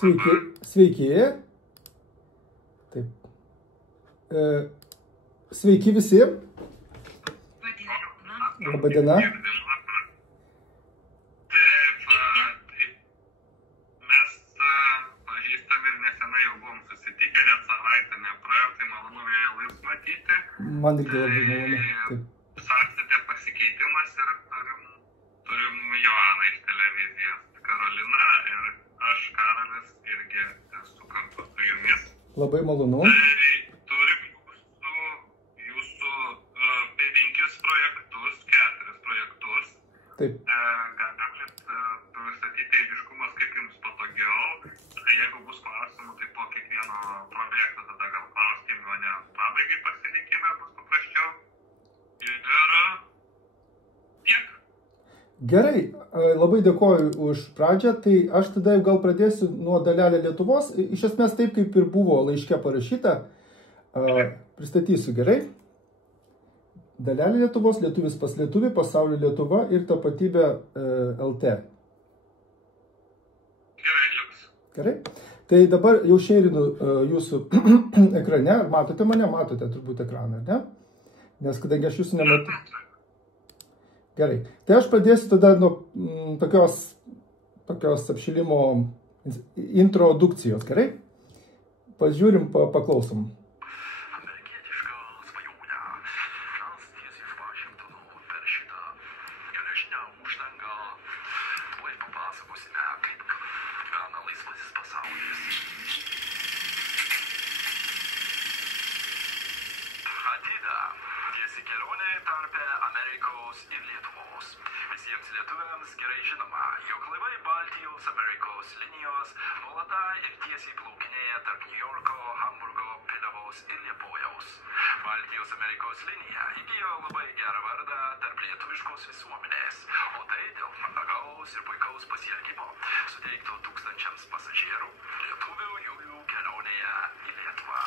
Sveiki. Sveiki. Taip. Sveiki visi. Labą dieną. Taip, mes pažįstam ir nesenai jau buvom susitikę, net savaitę nepraėjo, tai malonu vėl jūs matyti. Man irgi labai malonu. Taip. Saksite pasikeitimas ir turim Joaną iš televizijos, Karolina ir aš, Karolis, irgi esu kartu su jumis. Labai malonu. Tai turim jūsų 5 projektus, 4 projektus. Taip. Galit pristatyti eiliškumas, kaip jums patogiau. Jeigu bus klausimų, tai po kiekvieno projekto tada gal klauskime, o ne pabaigai pasirinkime, bus paprasčiau. Ir tiek. Gerai, labai dėkoju už pradžią. Tai aš tada gal pradėsiu nuo Dalelė Lietuvos. Iš esmės taip, kaip ir buvo laiške parašyta. Pristatysiu gerai. Dalelė Lietuvos, lietuvis pas lietuvį, pasaulio Lietuva ir tapatybė LT. Gerai, liuks. Gerai. Tai dabar jau šeirinu jūsų ekrane. Matote mane? Matote turbūt ekraną, ne? Nes kadangi aš jūsų nematau. Gerai. Tai aš pradėsiu tada nuo tokios apšilimo introdukcijos. Gerai? Pažiūrim, paklausom. Lietuviams gerai žinoma, jog laivai Baltijos Amerikos linijos nuolatai ir tiesiai plaukinėja tarp Niujorko, Hamburgo, Pilavos ir Liepojaus. Baltijos Amerikos linija įgijo labai gerą vardą tarp lietuviškos visuomenės, o tai dėl mandagaus ir puikaus pasielgimo suteikto tūkstančiams pasažierų lietuvių jūrų kelionėje į Lietuvą.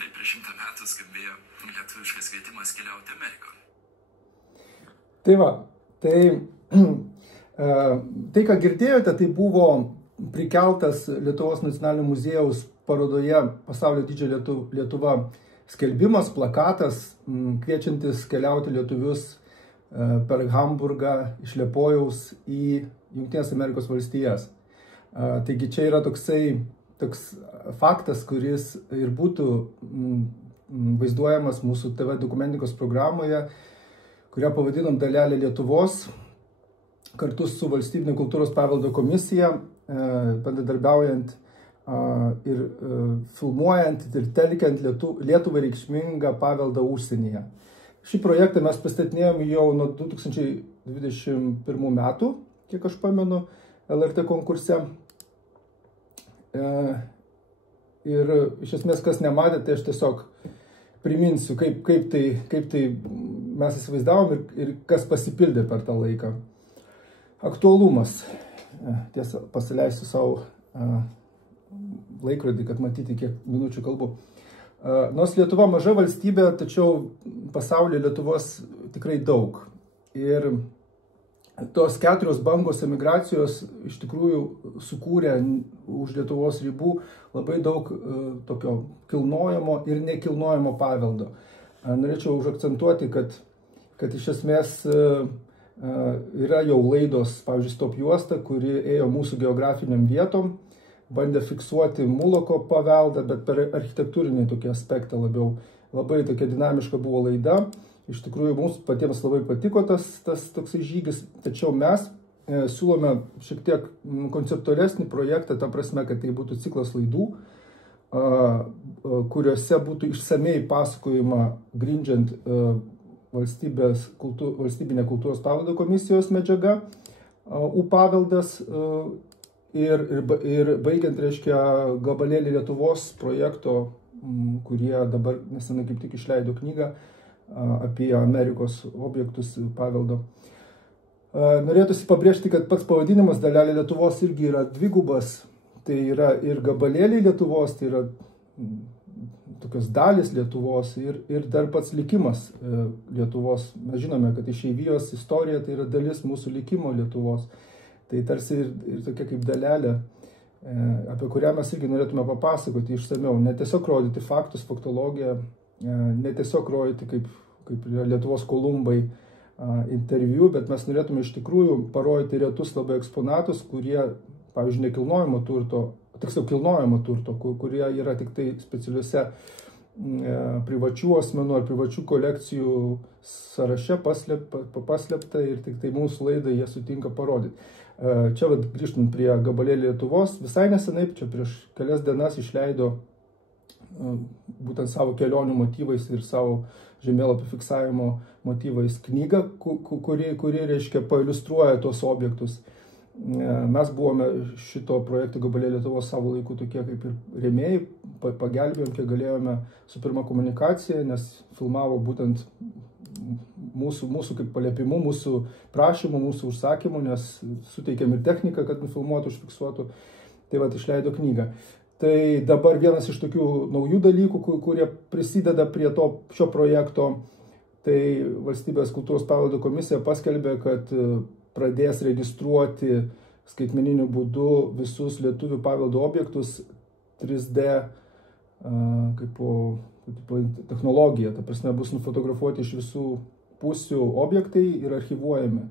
Tai prieš 100 metų skambėjo lietuviškas kvietimas keliauti Amerikon. Tai va, tai ką girdėjote, tai buvo prikeltas Lietuvos nacionalinio muziejaus parodoje Pasaulio didžiojo Lietuva skelbimas, plakatas, kviečiantis keliauti lietuvius per Hamburgą iš Liepojaus į Jungtines Amerikos valstijas. Taigi čia yra toks faktas, kuris ir būtų vaizduojamas mūsų TV dokumentikos programoje, kurią pavadinom Dalelė Lietuvos, kartu su Valstybinė kultūros paveldo komisija, bendradarbiaujant ir filmuojant ir telkiant Lietuvai reikšmingą paveldą užsienyje. Šį projektą mes pristatinėjom jau nuo 2021 metų, kiek aš pamenu, LRT konkurse. Ir iš esmės, kas nematė, tai aš tiesiog priminsiu, kaip tai mes įsivaizdavom ir kas pasipildė per tą laiką. Aktualumas. Tiesa, pasileisiu savo laikrodį, kad matyti, kiek minučių kalbu. Nors Lietuva maža valstybė, tačiau pasaulyje Lietuvos tikrai daug. Ir tos 4 bangos emigracijos iš tikrųjų sukūrė už Lietuvos ribų labai daug tokio kilnojamo ir nekilnojamo paveldo. Norėčiau užakcentuoti, kad iš esmės yra jau laidos, pavyzdžiui, Stop juosta, kuri ėjo mūsų geografiniam vietom, bandė fiksuoti Muloko paveldą, bet per architektūrinį tokį aspektą labiau. Labai tokia dinamiška buvo laida. Iš tikrųjų, mums patiems labai patiko tas toksai žygis, tačiau mes siūlome šiek tiek konceptualesnį projektą, ta prasme, kad tai būtų ciklas laidų, kuriuose būtų išsamei pasakojama grindžiant Valstybinė kultūros paveldo komisijos medžiaga, paveldas ir baigiant, reiškia, Gabalėlį Lietuvos projekto, kurie dabar nesenai kaip tik išleido knygą apie Amerikos objektus paveldo. Norėtųsi pabrėžti, kad pats pavadinimas Dalelė Lietuvos irgi yra dvigubas. Tai yra ir Gabalėliai Lietuvos, tai yra tokios dalis Lietuvos ir dar pats likimas Lietuvos. Mes žinome, kad išeivijos istorija tai yra dalis mūsų likimo Lietuvos. Tai tarsi ir tokia kaip dalelė apie kurią mes irgi norėtume papasakoti išsamiau. Ne tiesiog rodyti faktus, faktologiją, ne tiesiog rodyti kaip Lietuvos Kolumbai interviu, bet mes norėtume iš tikrųjų parodyti retus labai eksponatus, kurie, pavyzdžiui, nekilnojamo turto, tiksliau kilnojamo turto, kurie yra tik tai specialiuose privačių asmenų ar privačių kolekcijų sąraše paslėpta ir tik tai mūsų laidai jie sutinka parodyti. Čia grįžtant prie Gabalėlį Lietuvos, visai nesenai, čia prieš kelias dienas išleido būtent savo kelionių motyvais ir savo žemėlapių fiksavimo motyvais knygą, kuri reiškia, pailiustruoja tos objektus. Mes buvome šito projekto Gabalėlį Lietuvos savo laiku tokie kaip ir rėmėjai, pagelbėjom, kiek galėjome su pirma komunikacija, nes filmavo būtent mūsų kaip paliepimu, mūsų prašymu, mūsų užsakymu, nes suteikėm ir techniką, kad nufilmuotų, užfiksuotų. Tai išleido knygą. Tai dabar vienas iš tokių naujų dalykų, kurie prisideda prie šio projekto, tai Valstybės kultūros paveldo komisija paskelbė, kad pradės registruoti skaitmeniniu būdu visus lietuvių paveldo objektus 3D kaip technologija. Ta prasme, bus nufotografuoti iš visų pusių objektai ir archyvuojami.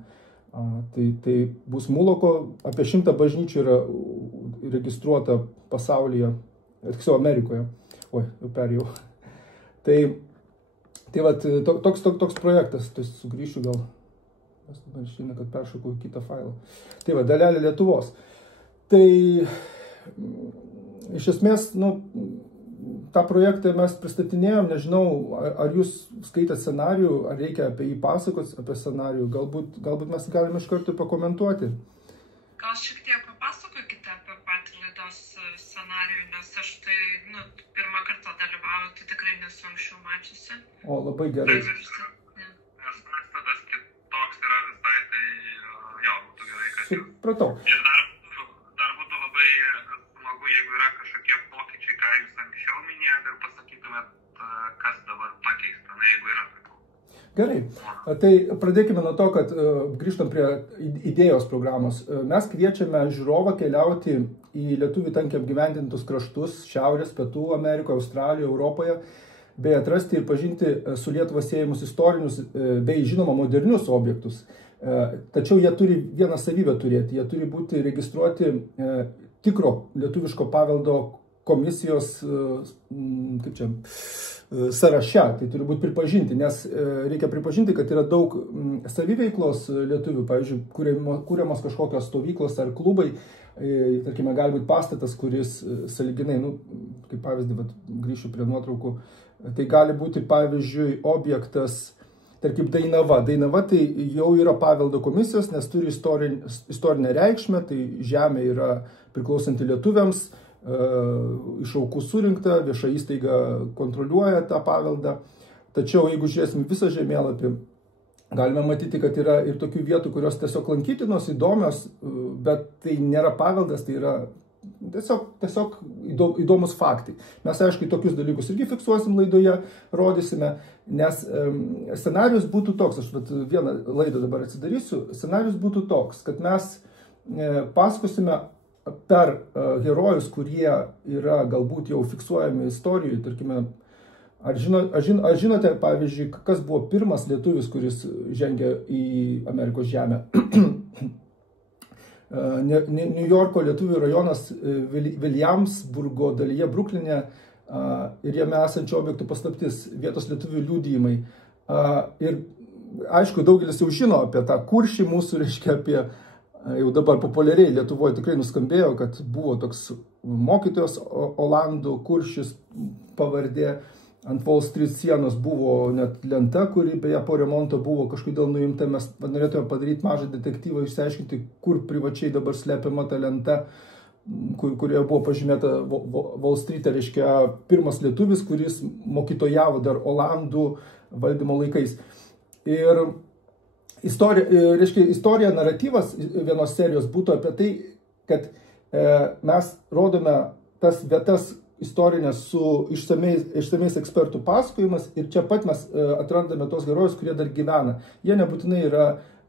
Tai bus Muloko, apie 100 bažnyčių yra registruota pasaulyje, tiksliau Amerikoje. Oi, jau perėjau. Toks projektas, tai sugrįšiu gal. Aš dabar išeina, kad peršokau į kitą failą. Dalelė Lietuvos. Tai iš esmės, tą projektą mes pristatinėjom, nežinau, ar jūs skaitėt scenarijų, ar reikia apie jį pasakot, apie scenarijų, galbūt mes galime iš karto pakomentuoti. Gal šiek tiek papasakokite apie patį laidos scenarijų, nes aš tai pirmą kartą dalyvauju, tai tikrai nesu anksčiau mačiusi. O, labai gerai. Supratau. Ir dar būtų labai smagu, jeigu yra kažkokie pokyčiai, ką jūs anksčiau minėjote, ir pasakytumėt, kas dabar pakeista, jeigu yra tokių. Gerai, tai pradėkime nuo to, kad grįžtam prie idėjos programos. Mes kviečiame žiūrovą keliauti į lietuvių tankiai apgyvendintus kraštus Šiaurės, Pietų Amerikoje, Australijoje, Europoje, bei atrasti ir pažinti su Lietuva siejamus istorinius bei žinoma modernius objektus. Tačiau jie turi vieną savybę turėti, jie turi būti registruoti tikro lietuviško paveldo komisijos sąraše, tai turi būti pripažinti, nes reikia pripažinti, kad yra daug saviveiklos lietuvių, pavyzdžiui, kuriamos kažkokios stovyklos ar klubai, tarkime, gali būti pastatas, kuris sąlyginai, kaip pavyzdį, grįšiu prie nuotraukų, tai gali būti, pavyzdžiui, objektas, tarkim, Dainava. Dainava tai jau yra paveldo komisijos, nes turi istorinę reikšmę, tai žemė yra priklausanti lietuviams, iš aukų surinkta, vieša įstaiga kontroliuoja tą paveldą. Tačiau, jeigu žiūrėsim visą žemėlapį, galime matyti, kad yra ir tokių vietų, kurios tiesiog lankytinos, įdomios, bet tai nėra paveldas, tai yra tiesiog įdomus faktai. Mes, aišku, tokius dalykus irgi fiksuosim laidoje, rodysime, nes scenarius būtų toks, aš vieną laidą dabar atsidarysiu, scenarius būtų toks, kad mes pasakosime per herojus, kurie yra galbūt jau fiksuojami istorijų, tarkime, ar žinote, pavyzdžiui, kas buvo pirmas lietuvis, kuris žengė į Amerikos žemę? New Yorko lietuvių rajonas Williamsburgo dalyje Brukline ir jame esančių objektų paslaptis, vietos lietuvių liudijimai. Ir aišku, daugelis jau žino apie tą kuršį mūsų, reiškia, apie jau dabar populiariai Lietuvoje tikrai nuskambėjo, kad buvo toks mokytojas Olandų kuršis pavardė. Ant Wall Street sienos buvo net lenta, kuri beje po remonto buvo kažkodėl nuimta. Mes norėtume padaryti mažą detektyvą, išsiaiškinti, kur privačiai dabar slepiama ta lenta, kurioje buvo pažymėta Wall Street, reiškia pirmas lietuvis, kuris mokytojavo dar Olandų valdymo laikais. Ir istorija, naratyvas vienos serijos būtų apie tai, kad mes rodome tas vietas istorinės su išsamiais ekspertų pasakojimas ir čia pat mes atrandame tos herojus, kurie dar gyvena. Jie nebūtinai yra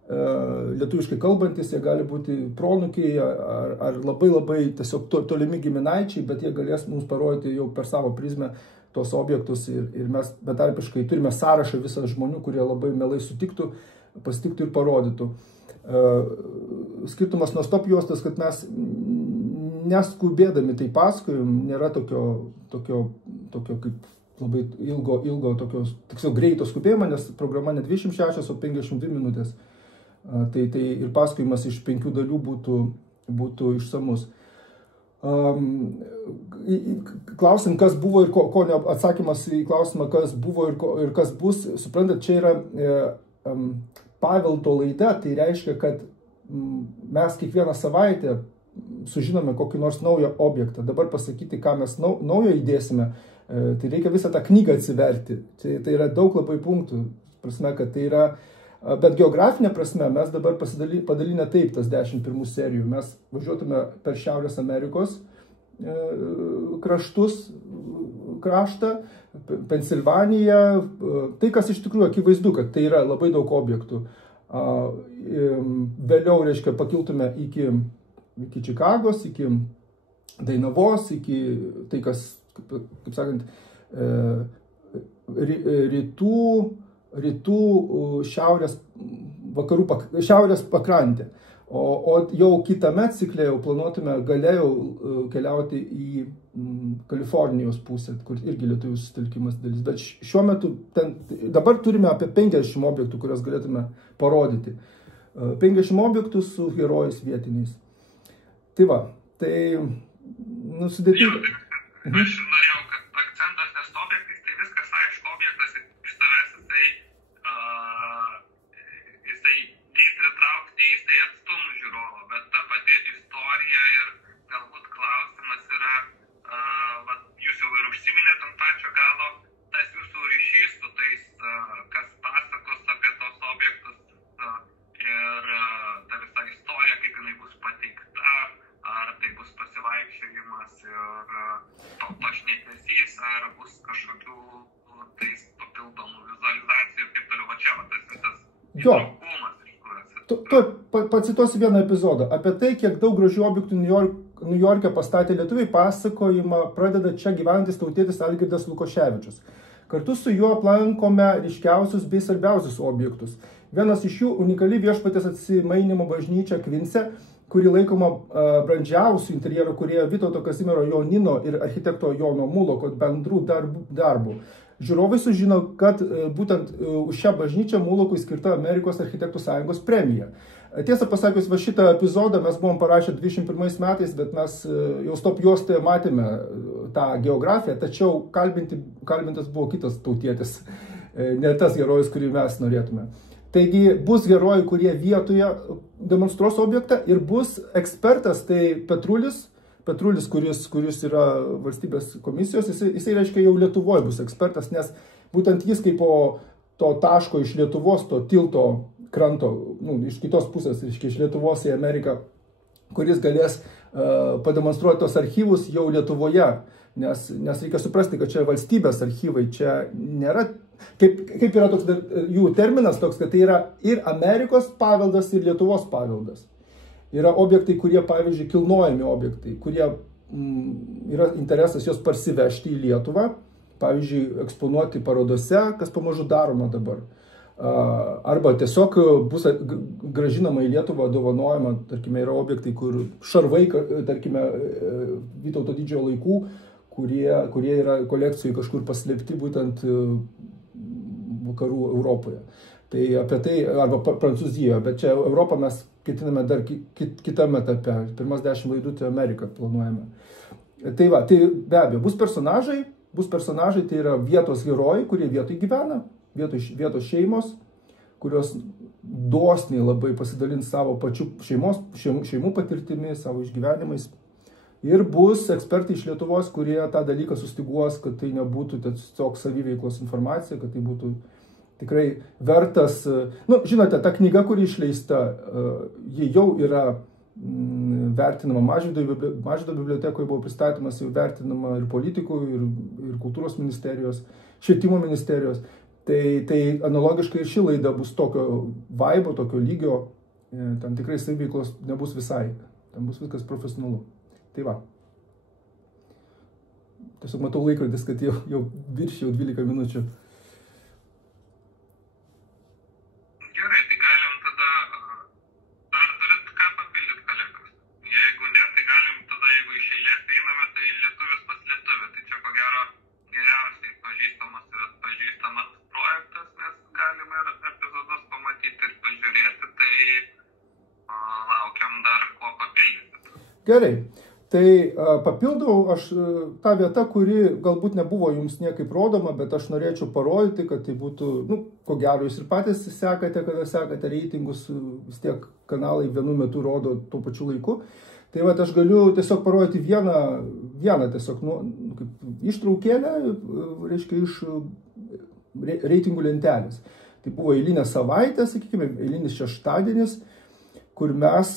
lietuviškai kalbantis, jie gali būti pronukiai ar labai tiesiog tolimi giminaičiai, bet jie galės mums parodyti jau per savo prizmę tos objektus ir mes betarpiškai turime sąrašą visą žmonių, kurie labai mielai sutiktų, pasitiktų ir parodytų. Skirtumas nuo stop juostos, kad mes neskubėdami tai pasakojim, nėra tokio kaip labai ilgo tiksliau greito skubėjimo, nes programa ne 26, o 52 minutės. Tai ir pasakojimas iš 5 dalių būtų išsamus. Klausim, kas buvo ir ko atsakymas į klausimą, kas buvo ir kas bus, suprantat, čia yra paveldo laida, tai reiškia, kad mes kiekvieną savaitę sužinome kokį nors naują objektą. Dabar pasakyti, ką mes naujo įdėsime, tai reikia visą tą knygą atsiverti. Tai yra daug labai punktų, prasme, kad tai yra, bet geografinė prasme mes dabar padalinę taip tas 11 serijų. Mes važiuotume per Šiaurės Amerikos kraštą, Pensilvaniją, tai kas iš tikrųjų akivaizdu, kad tai yra labai daug objektų. Vėliau, reiškia, pakiltume iki Čikagos, iki Dainavos, iki tai, kas, kaip sakant, rytų šiaurės pakrantė. O jau kitame cikle jau planuotume galėjau keliauti į Kalifornijos pusę, kur irgi lietuvių susitelkimas dalis. Bet šiuo metu dabar turime apie 50 objektų, kurias galėtume parodyti. 50 objektų su herojais vietiniais. Tai va, tai sudėtinga. Aš norėjau, kad akcentas nes objektais, tai viskas aišku, objektas iš savęs jisai nei pritrauks, nei jisai atstums žiūrovą, bet ta pati istorija ir galbūt klausimas yra, jūs jau ir užsiminėt ant pačio galo, tas jūsų ryšys su tais, kas pasakos apie tos objektus ir ta visa istorija, kaip jinai bus pateikta, ar tai bus pasivaikščiojimas ir pašnekesys, ar bus kažkokių tais papildomų vizualizacijų ir taip toliau. Va čia, tas visas įtraukumas iš kur. Pacituosiu vieną epizodą. Apie tai, kiek daug gražių objektų Niujorke pastatė lietuviai, pasakojimą pradeda čia gyvenantis tautietis Algirdas Lukoševičius. Kartu su juo aplankome ryškiausius bei svarbiausius objektus. Vienas iš jų unikali Viešpaties Atsimainimo bažnyčia Kvince, kuri laikoma brandžiausių interjero kūrėjo Vytauto Kazimiero Jonino ir architekto Jono Muloko bendrų darbų. Žiūrovai sužino, kad būtent už šią bažnyčią Mulokui skirta Amerikos architektų sąjungos premija. Tiesą pasakius, va šitą epizodą mes buvom parašę 21 metais, bet mes jau stop juostoje matėme tą geografiją, tačiau kalbintas buvo kitas tautietis, ne tas herojus, kurį mes norėtume. Taigi bus herojai, kurie vietoje demonstruos objektą ir bus ekspertas, tai Petrulis, kuris yra valstybės komisijos, jisai reiškia jau Lietuvoje bus ekspertas, nes būtent jis kaip po to taško iš Lietuvos, to tilto kranto, iš kitos pusės, iš Lietuvos į Ameriką, kuris galės pademonstruoti tos archyvus jau Lietuvoje, nes reikia suprasti, kad čia valstybės archyvai, čia nėra, kaip yra toks jų terminas toks, kad tai yra ir Amerikos paveldas, ir Lietuvos paveldas. Yra objektai, kurie, pavyzdžiui, kilnojami objektai, kurie yra interesas juos parsivežti į Lietuvą, pavyzdžiui, eksponuoti parodose, kas pamažu daroma dabar. Arba tiesiog bus gražinama į Lietuvą, dovanojama, tarkime, yra objektai, kur šarvai, tarkime, Vytauto didžiojo laikų, kurie yra kolekcijai kažkur paslėpti būtent vakarų Europoje. Tai apie tai, arba Prancūzijoje, bet čia Europą mes ketiname dar kitame etape. Pirmas 10 laidų tai Ameriką planuojame. Tai va, tai be abejo, bus personažai, tai yra vietos herojai, kurie vietoj gyvena, vietos šeimos, kurios dosniai labai pasidalins savo pačių šeimų patirtimi, savo išgyvenimais. Ir bus ekspertai iš Lietuvos, kurie tą dalyką sustiguos, kad tai nebūtų tiesiog saviveiklos informacija, kad tai būtų tikrai vertas. Žinote, ta knyga, kuri išleista, ji jau yra vertinama Mažvydo bibliotekoje, buvo pristatymas, jau vertinama ir politikų, ir kultūros ministerijos, švietimo ministerijos. Tai analogiškai ir ši laida bus tokio vaibo, tokio lygio, ten tikrai saviveiklos nebus visai, ten bus viskas profesionalu. Tai va. Tiesiog matau laikrodis, kad jau viršijau 12 minučių. Gerai, tai galim tada, dar turit ką papildyti, kolegos? Jeigu ne, tai galim tada, jeigu iš eilės einame, tai lietuvis pas lietuvį. Tai čia ko gero geriausiai pažįstamas ir atpažįstamas projektas, nes galime ir epizodus pamatyti ir pažiūrėti, tai laukiam dar ko papildyti. Gerai. Tai papildau aš tą vietą, kuri galbūt nebuvo jums niekaip rodoma, bet aš norėčiau parodyti, kad tai būtų, ko gero, jūs ir patys sekate, kada sekate reitingus, vis tiek kanalai vienu metu rodo tuo pačiu laiku. Tai va, aš galiu tiesiog parodyti vieną tiesiog, kaip ištraukėlę, reiškia, iš reitingų lentelės. Tai buvo eilinė savaitė, sakykime, eilinis šeštadienis, kur mes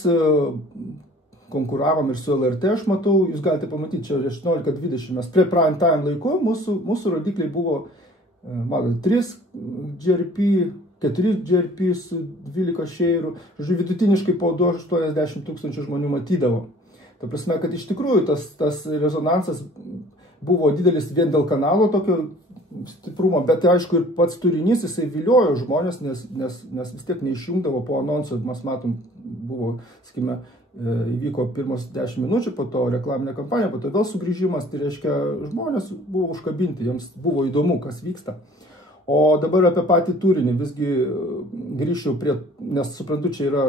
konkuravom ir su LRT, aš matau, jūs galite pamatyti, čia 18:20, mes prie prime time laiku, mūsų rodikliai buvo, matote, 3 GRP, 4 GRP su 12 šeirų, žodžiu, vidutiniškai po 80 tūkstančių žmonių matydavo. Ta prasme, kad iš tikrųjų tas rezonansas buvo didelis vien dėl kanalo tokio stiprumo, bet aišku ir pats turinys jisai viliojo žmonės, nes vis tiek neišjungdavo po anonso, mes matom, buvo, sakime, įvyko pirmos 10 minučių, po to reklaminė kampanija, po to vėl sugrįžimas, tai reiškia, žmonės buvo užkabinti, jiems buvo įdomu, kas vyksta. O dabar apie patį turinį, visgi grįžčiau prie, nes suprantu, čia yra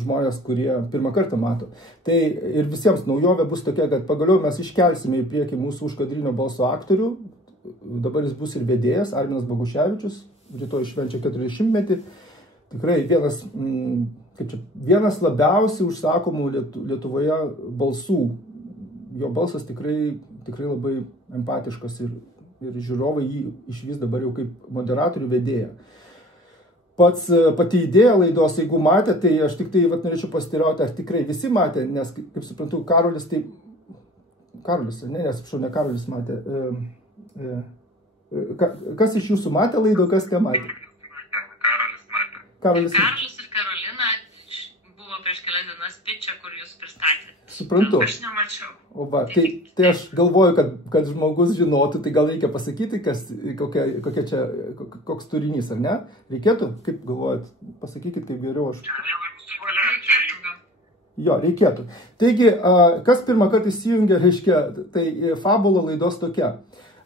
žmonės, kurie pirmą kartą mato. Tai ir visiems naujovė bus tokia, kad pagaliau mes iškelsime į priekį mūsų užkadrinio balso aktorių, dabar jis bus ir vedėjas, Arminas Boguševičius, rytoj švenčia 40-metį, tikrai vienas labiausiai užsakomų Lietuvoje balsų. Jo balsas tikrai labai empatiškas ir žiūrovai jį išvys dabar jau kaip moderatorių vedėją. Pati idėja laidos, jeigu matė, tai aš tik tai norėčiau pasiteirauti, ar tikrai visi matė, nes, kaip suprantu, Karolis, ne Karolis matė. Kas iš jūsų matė laido, kas nematė? Karolis ir Karolina buvo prieš kelias dienas pičia, kur jūs pristatėte. Suprantu. Aš nemačiau. O va, tai aš galvoju, kad žmogus žinotų, tai gal reikia pasakyti, koks turinys, ar ne? Reikėtų? Kaip galvojat? Pasakykit, kaip geriau aš. Jo, reikėtų. Taigi, kas pirmą kartą įsijungia, reiškia, tai fabula laidos tokia.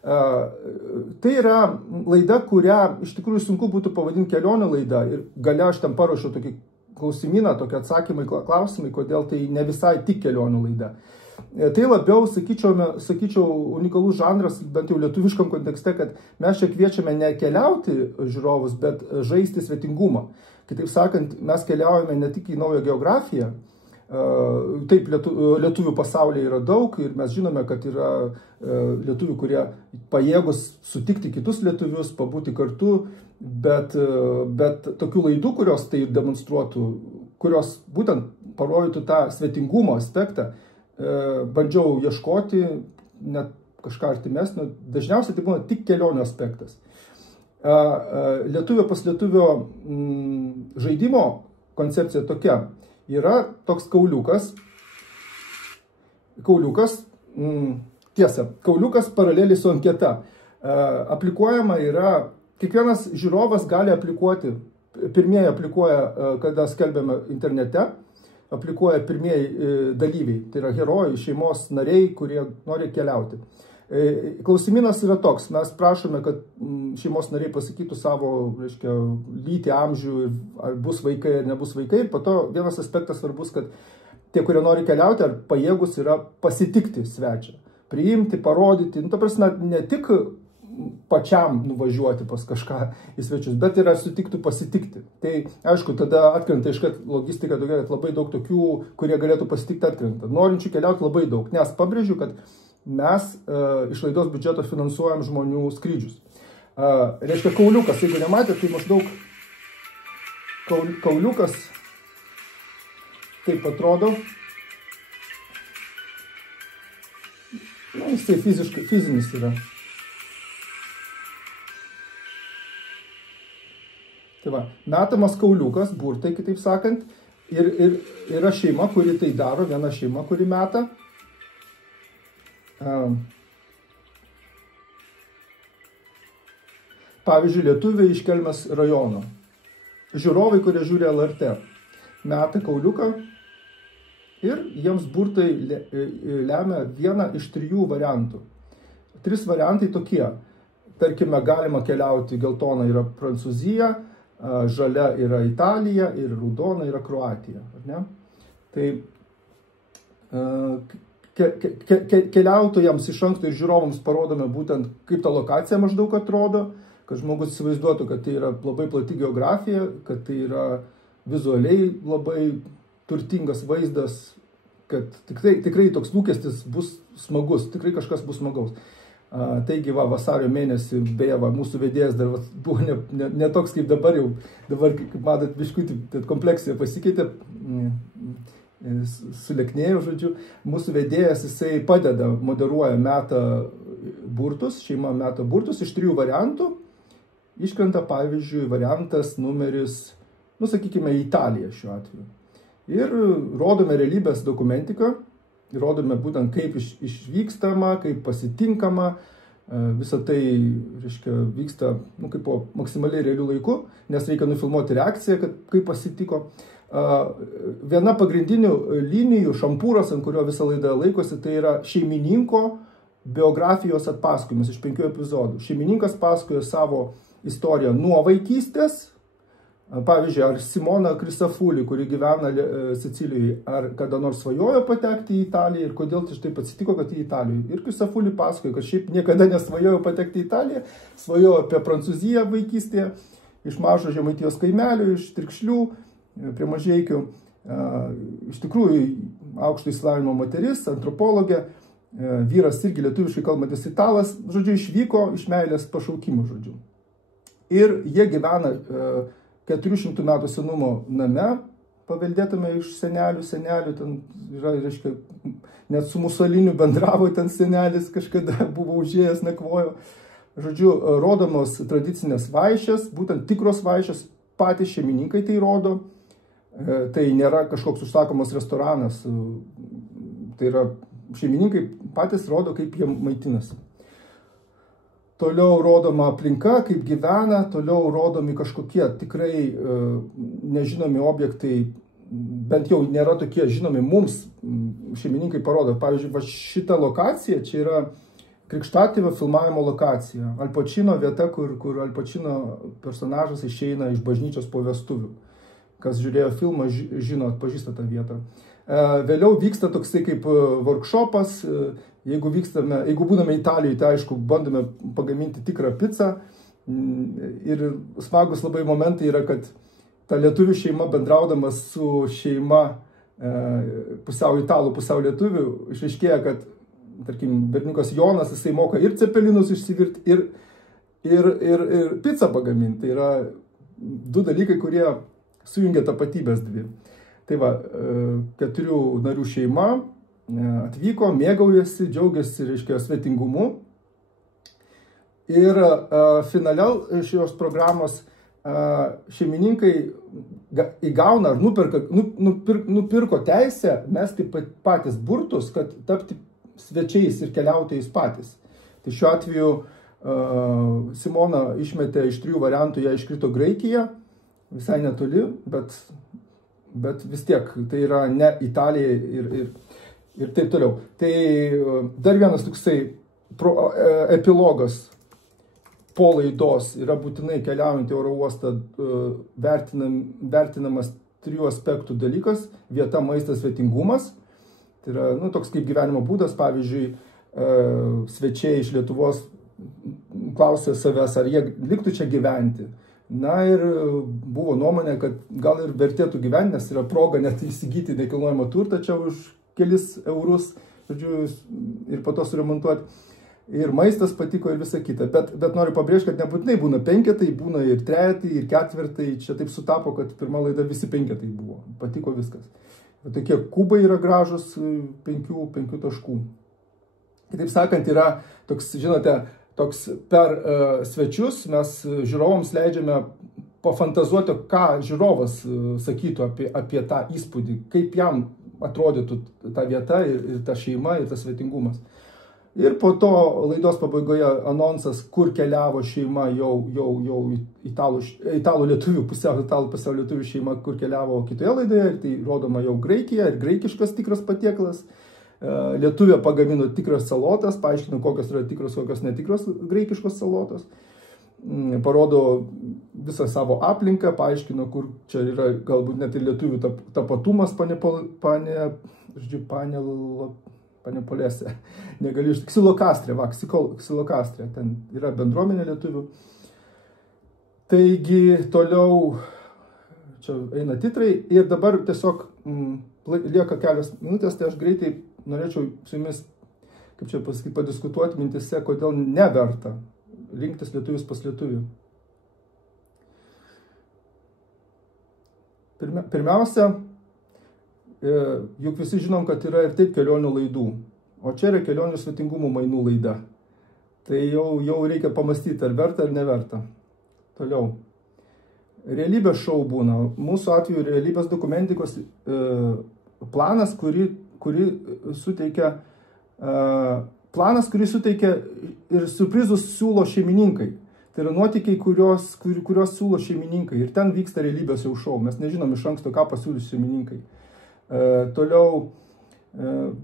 Tai yra laida, kurią iš tikrųjų sunku būtų pavadinti kelionių laida ir galia aš tam paruošiau tokį klausimyną, tokį atsakymai, klausimai, kodėl tai ne visai tik kelionių laida. Tai labiau, sakyčiau, unikalus žanras, bent jau lietuviškam kontekste, kad mes čia kviečiame ne keliauti žiūrovus, bet žaisti svetingumą. Kitaip sakant, mes keliaujame ne tik į naują geografiją. Taip, lietuvių pasaulyje yra daug ir mes žinome, kad yra lietuvių, kurie pajėgus sutikti kitus lietuvius, pabūti kartu, bet tokių laidų, kurios tai demonstruotų, kurios būtent parodytų tą svetingumo aspektą, bandžiau ieškoti net kažką artimesnio, dažniausiai tai būna tik kelionių aspektas. Lietuvio pas lietuvio žaidimo koncepcija tokia. Yra toks kauliukas, kauliukas paraleliai su anketa. Aplikuojama yra, kiekvienas žiūrovas gali aplikuoti, pirmieji aplikuoja, kada skelbiame internete, aplikuoja pirmieji dalyviai, tai yra herojai, šeimos nariai, kurie nori keliauti. Klausimynas yra toks, mes prašome, kad šeimos nariai pasakytų savo, reiškia, lytį, amžių, ar bus vaikai ar nebus vaikai. Ir po to vienas aspektas svarbus, kad tie, kurie nori keliauti, ar pajėgus yra pasitikti svečią, priimti, parodyti. Ta prasme, ne tik pačiam nuvažiuoti pas kažką į svečius, bet ir sutiktų pasitikti. Tai aišku, tada atkrenta iškart logistika tokia, kad labai daug tokių, kurie galėtų pasitikti, atkrenta. Norinčių keliauti labai daug, nes pabrėžiu, kad mes iš laidos biudžeto finansuojam žmonių skrydžius. Reiškia, kauliukas, jeigu nematėte, tai maždaug kauliukas taip atrodo. Jisai fizinis yra. Tai va, metamas kauliukas, burtai, kitaip sakant, ir yra šeima, kuri tai daro, viena šeima, kuri meta. Pavyzdžiui, lietuviai iš Kelmės rajono. Žiūrovai, kurie žiūri LRT, meta kauliuką ir jiems burtai lemia vieną iš 3 variantų. 3 variantai tokie. Tarkime, galima keliauti, geltona yra Prancūzija, žalia yra Italija ir raudona yra Kroatija. Ar ne? Tai keliautojams iš anksto ir žiūrovams parodome būtent, kaip ta lokacija maždaug atrodo, kad žmogus įsivaizduotų, kad tai yra labai plati geografija, kad tai yra vizualiai labai turtingas vaizdas, kad tikrai toks lūkestis bus smagus, tikrai kažkas bus smagaus. Taigi, vasario mėnesį, beje, mūsų vedėjas dar buvo ne toks kaip dabar jau, dabar, kaip matot, biškutį kompleksija pasikeitė, suleknėjo, žodžiu. Mūsų vedėjas, jisai padeda, moderuoja, meta burtus, šeima meta burtus iš 3 variantų. Iškrenta, pavyzdžiui, variantas numeris, sakykime, Italija šiuo atveju. Ir rodome realybės dokumentiką, rodome būtent kaip išvykstama, kaip pasitinkama, visą tai, reiškia, vyksta, kaip po maksimaliai realių laikų, nes reikia nufilmuoti reakciją, kaip pasitiko. Viena pagrindinių linijų, šampūras, ant kurio visą laidą laikosi, tai yra šeimininko biografijos atpasakojimas iš 5 epizodų. Šeimininkas pasakoja savo istoriją nuo vaikystės. Pavyzdžiui, ar Simona Kristofulį, kuri gyvena Sicilijoje, ar kada nors svajojo patekti į Italiją ir kodėl tai taip atsitiko, kad į Italiją. Ir Kristofulį pasakoja, kad šiaip niekada nesvajojo patekti į Italiją, svajojo apie Prancūziją vaikystėje, iš mažo Žemaitijos kaimelio, iš Trikšlių, prie Mažeikių. Iš tikrųjų, aukšto išsilavinimo moteris, antropologė, vyras irgi lietuviškai kalbantis italas, žodžiu, išvyko iš meilės pašaukimų, žodžiu. Ir jie gyvena 400 metų senumo name, paveldėtame iš senelių, ten yra, reiškia, net su Musoliniu bendravo ten senelis, kažkada buvo užėjęs, nakvojo. Žodžiu, rodomos tradicinės vaišės, būtent tikros vaišės, patys šeimininkai tai rodo, tai nėra kažkoks užsakomas restoranas, tai yra šeimininkai patys rodo, kaip jie maitinasi. Toliau rodoma aplinka, kaip gyvena, toliau rodomi kažkokie tikrai nežinomi objektai, bent jau nėra tokie žinomi mums, šeimininkai parodo. Pavyzdžiui, šita lokacija, čia yra krikštatėvio filmavimo lokacija. Al Pacino vieta, kur Al Pacino personažas išeina iš bažnyčios po vestuvių. Kas žiūrėjo filmą, žino, atpažįsta tą vietą. Vėliau vyksta toksai kaip workshopas. Jeigu būname Italijoje, tai aišku, bandome pagaminti tikrą pizzą. Ir smagus labai momentai yra, kad ta lietuvių šeima bendraudamas su šeima pusiau italų, pusiau lietuvių, išaiškėja, kad, tarkim, berniukas Jonas, jisai moka ir cepelinus išsivirti, ir pizzą pagaminti. Tai yra 2 dalykai, kurie sujungia tapatybės 2. Tai va, 4 narių šeima atvyko, mėgaujasi, džiaugiasi, reiškia, svetingumu. Ir finale šios programos šeimininkai įgauna ar nupirko teisę mesti patys burtus, kad tapti svečiais ir keliautojais patys. Tai šiuo atveju Simona išmetė iš 3 variantų, ją iškrito Graikija, visai netoli, bet vis tiek tai yra ne Italija ir taip toliau. Tai dar vienas toksai epilogas po laidos yra būtinai keliaujant į oro uostą vertinamas 3 aspektų dalykas – vieta, maistas, svetingumas. Tai yra toks kaip gyvenimo būdas, pavyzdžiui, svečiai iš Lietuvos klausė savęs, ar jie liktų čia gyventi. Na ir buvo nuomonė, kad gal ir vertėtų gyventi, nes yra proga net įsigyti nekilnojamą turtą čia už kelis eurus, žodžiu, ir po to suremontuoti. Ir maistas patiko ir visa kita. Bet noriu pabrėžti, kad nebūtinai būna 5, būna ir 3, ir 4. Čia taip sutapo, kad pirma laida visi 5 buvo. Patiko viskas. Ir tokie kubai yra gražus 5 taškų. Kitaip sakant, yra toks, žinote, toks per svečius mes žiūrovams leidžiame pafantazuoti, ką žiūrovas sakytų apie tą įspūdį, kaip jam atrodytų ta vieta ir ta šeima ir tas svetingumas. Ir po to laidos pabaigoje anonsas, kur keliavo šeima jau italų lietuvių, pusiau lietuvių šeima, kur keliavo kitoje laidoje, tai rodoma jau Graikija ir graikiškas tikras patieklas. Lietuvė pagamino tikras salotas, paaiškino, kokios yra tikros, kokios netikros graikiškos salotos. Parodo visą savo aplinką, paaiškino, kur čia yra galbūt net ir lietuvių tapatumas Panepolėse. Negaliu Ksilokastrė, Ksilokastrė, ten yra bendruomenė lietuvių. Taigi toliau čia eina titrai ir dabar tiesiog lieka kelios minutės, tai aš greitai norėčiau su jumis, kaip čia pasakyti, padiskutuoti mintise, kodėl neverta rinktis lietuvius pas lietuvių. Pirmiausia, juk visi žinom, kad yra ir taip kelionių laidų, o čia yra kelionių svetingumų mainų laida. Tai jau reikia pamastyti, ar verta, ar neverta. Toliau. Realybės šou būna. Mūsų atveju realybės dokumentikos planas, kurį suteikia ir surprizus siūlo šeimininkai. Tai yra nuotykiai, kurios siūlo šeimininkai. Ir ten vyksta realybės jau šou. Mes nežinom iš anksto, ką pasiūlys šeimininkai. Toliau,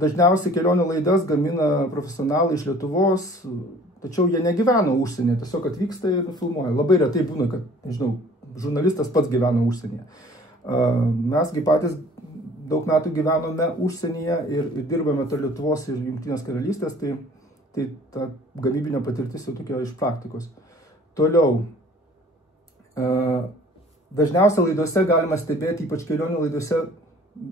dažniausiai kelionių laidas gamina profesionalai iš Lietuvos, tačiau jie negyvena užsienyje, tiesiog atvyksta ir filmuoja. Labai retai būna, kad, nežinau, žurnalistas pats gyvena užsienyje. Mesgi patys daug metų gyvenome užsienyje ir dirbame tarp Lietuvos ir Jungtinės karalystės, tai ta gamybinė patirtis jau tokia iš praktikos. Toliau, dažniausiai laidose galima stebėti, ypač kelionių laidose,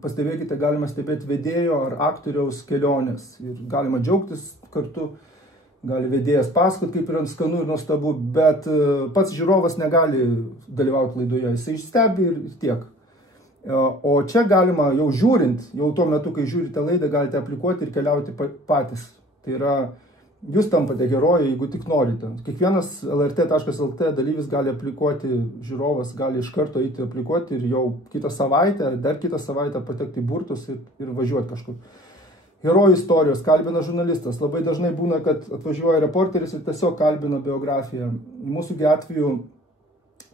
pastebėkite, galima stebėti vedėjo ar aktoriaus kelionės ir galima džiaugtis kartu, gali vedėjas pasakoti, kaip yra skanu ir nuostabu, bet pats žiūrovas negali dalyvauti laidoje, jisai stebi ir tiek. O čia galima jau žiūrint, jau tuo metu, kai žiūrite laidą, galite aplikuoti ir keliauti patys. Tai yra, jūs tampate herojai, jeigu tik norite. Kiekvienas lrt.lt dalyvis gali aplikuoti, žiūrovas gali iš karto eiti aplikuoti ir jau kitą savaitę, dar kitą savaitę patekti į burtus ir važiuoti kažkur. Herojų istorijos kalbina žurnalistas. Labai dažnai būna, kad atvažiuoja reporteris ir tiesiog kalbina biografiją. Mūsų atveju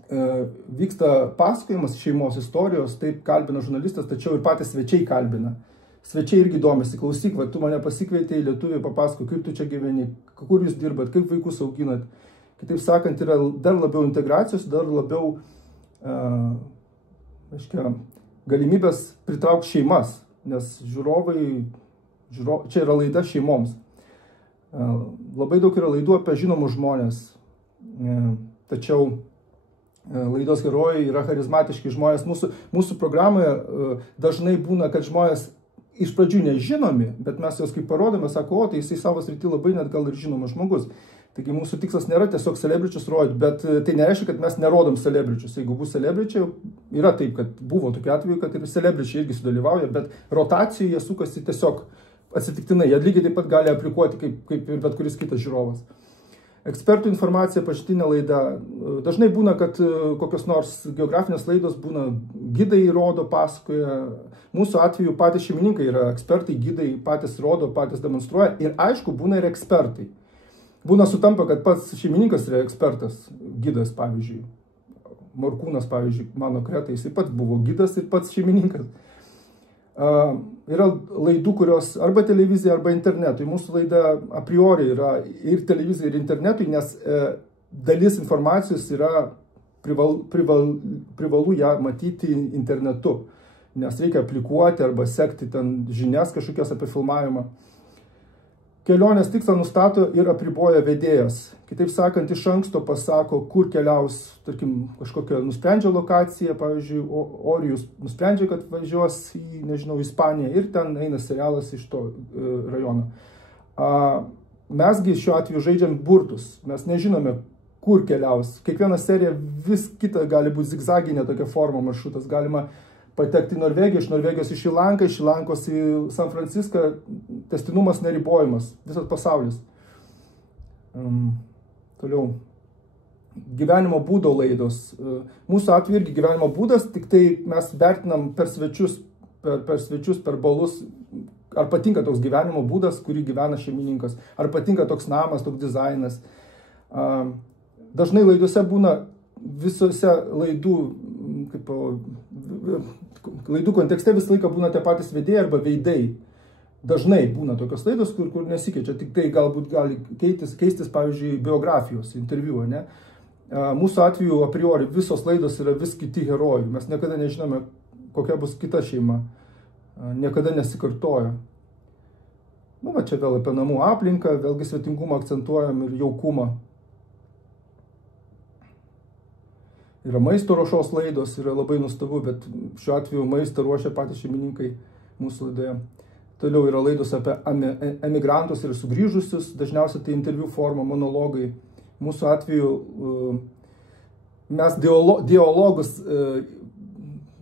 vyksta pasakojimas šeimos istorijos, taip kalbina žurnalistas, tačiau ir patys svečiai kalbina. Svečiai irgi domisi, klausyk, va, tu mane pasikvietei, lietuviai papasako, kaip tu čia gyveni, kur jūs dirbat, kaip vaikus auginat. Kitaip sakant, yra dar labiau integracijos, dar labiau galimybės pritraukti šeimas, nes čia yra laida šeimoms. Labai daug yra laidų apie žinomus žmonės, tačiau laidos herojai yra charizmatiški žmonės. Mūsų programoje dažnai būna, kad žmonės iš pradžių nežinomi, bet mes jos kaip parodome, sako, tai jisai savo srity labai net gal ir žinomas žmogus. Taigi mūsų tikslas nėra tiesiog celebričius rodyti, bet tai nereiškia, kad mes nerodom celebričius. Jeigu bus celebričiai, yra taip, kad buvo tokiu atveju, kad ir celebričiai irgi sudalyvauja, bet rotacijų jie sukasi tiesiog atsitiktinai. Jie lygiai taip pat gali aplikuoti kaip ir bet kuris kitas žiūrovas. Ekspertų informacija, pažintinė laida. Dažnai būna, kad kokios nors geografinės laidos būna gidai rodo, pasakoja. Mūsų atveju patys šeimininkai yra ekspertai, gidai patys rodo, patys demonstruoja. Ir aišku, būna ir ekspertai. Būna sutampa, kad pats šeimininkas yra ekspertas, gidas, pavyzdžiui. Morkūnas, pavyzdžiui, mano Kreta, jisai pats buvo gidas ir pats šeimininkas. Yra laidų, kurios arba televizija, arba internetui. Mūsų laida a priori yra ir televizija, ir internetui, nes dalis informacijos yra privalu ją matyti internetu, nes reikia aplikuoti arba sekti ten žinias kažkokias apie filmavimą. Kelionės tikslą nustato ir apriboja vedėjas. Kitaip sakant, iš anksto pasako, kur keliaus, tarkim, kažkokią nusprendžia lokaciją, pavyzdžiui, Orijus nusprendžia, kad važiuos į, nežinau, Ispaniją ir ten eina serialas iš to rajono. Mesgi šiuo atveju žaidžiam burtus, mes nežinome, kur keliaus. Kiekviena serija vis kita gali būti zigzaginė tokia forma maršrutas, galima patekti į Norvegiją, iš Norvegijos į Šrilanką, iš Šrilankos į San Franciską, tęstinumas neribojimas, visas pasaulis. Toliau. gyvenimo būdo laidos. Mūsų atveju irgi gyvenimo būdas, tik tai mes vertinam per svečius, per balus, ar patinka toks gyvenimo būdas, kurį gyvena šeimininkas, ar patinka toks namas, toks dizainas. Dažnai laidose būna visose laidų kontekste visą laiką būna tie patys vedėjai arba veidai. Dažnai būna tokios laidos, kur nesikeičia, tik tai galbūt gali keistis, pavyzdžiui, biografijos, interviu, ne? Mūsų atveju a priori visos laidos yra vis kiti herojai. Mes niekada nežinome, kokia bus kita šeima. Niekada nesikartoja. Nu, va čia vėl apie namų aplinką, vėlgi svetingumą akcentuojam ir jaukumą. Yra maisto ruošos laidos, yra labai nuostabu, bet šiuo atveju maistą ruošia patys šeimininkai mūsų laidoje. Toliau yra laidos apie emigrantus ir sugrįžusius, dažniausiai tai interviu forma, monologai. Mūsų atveju mes dialogus,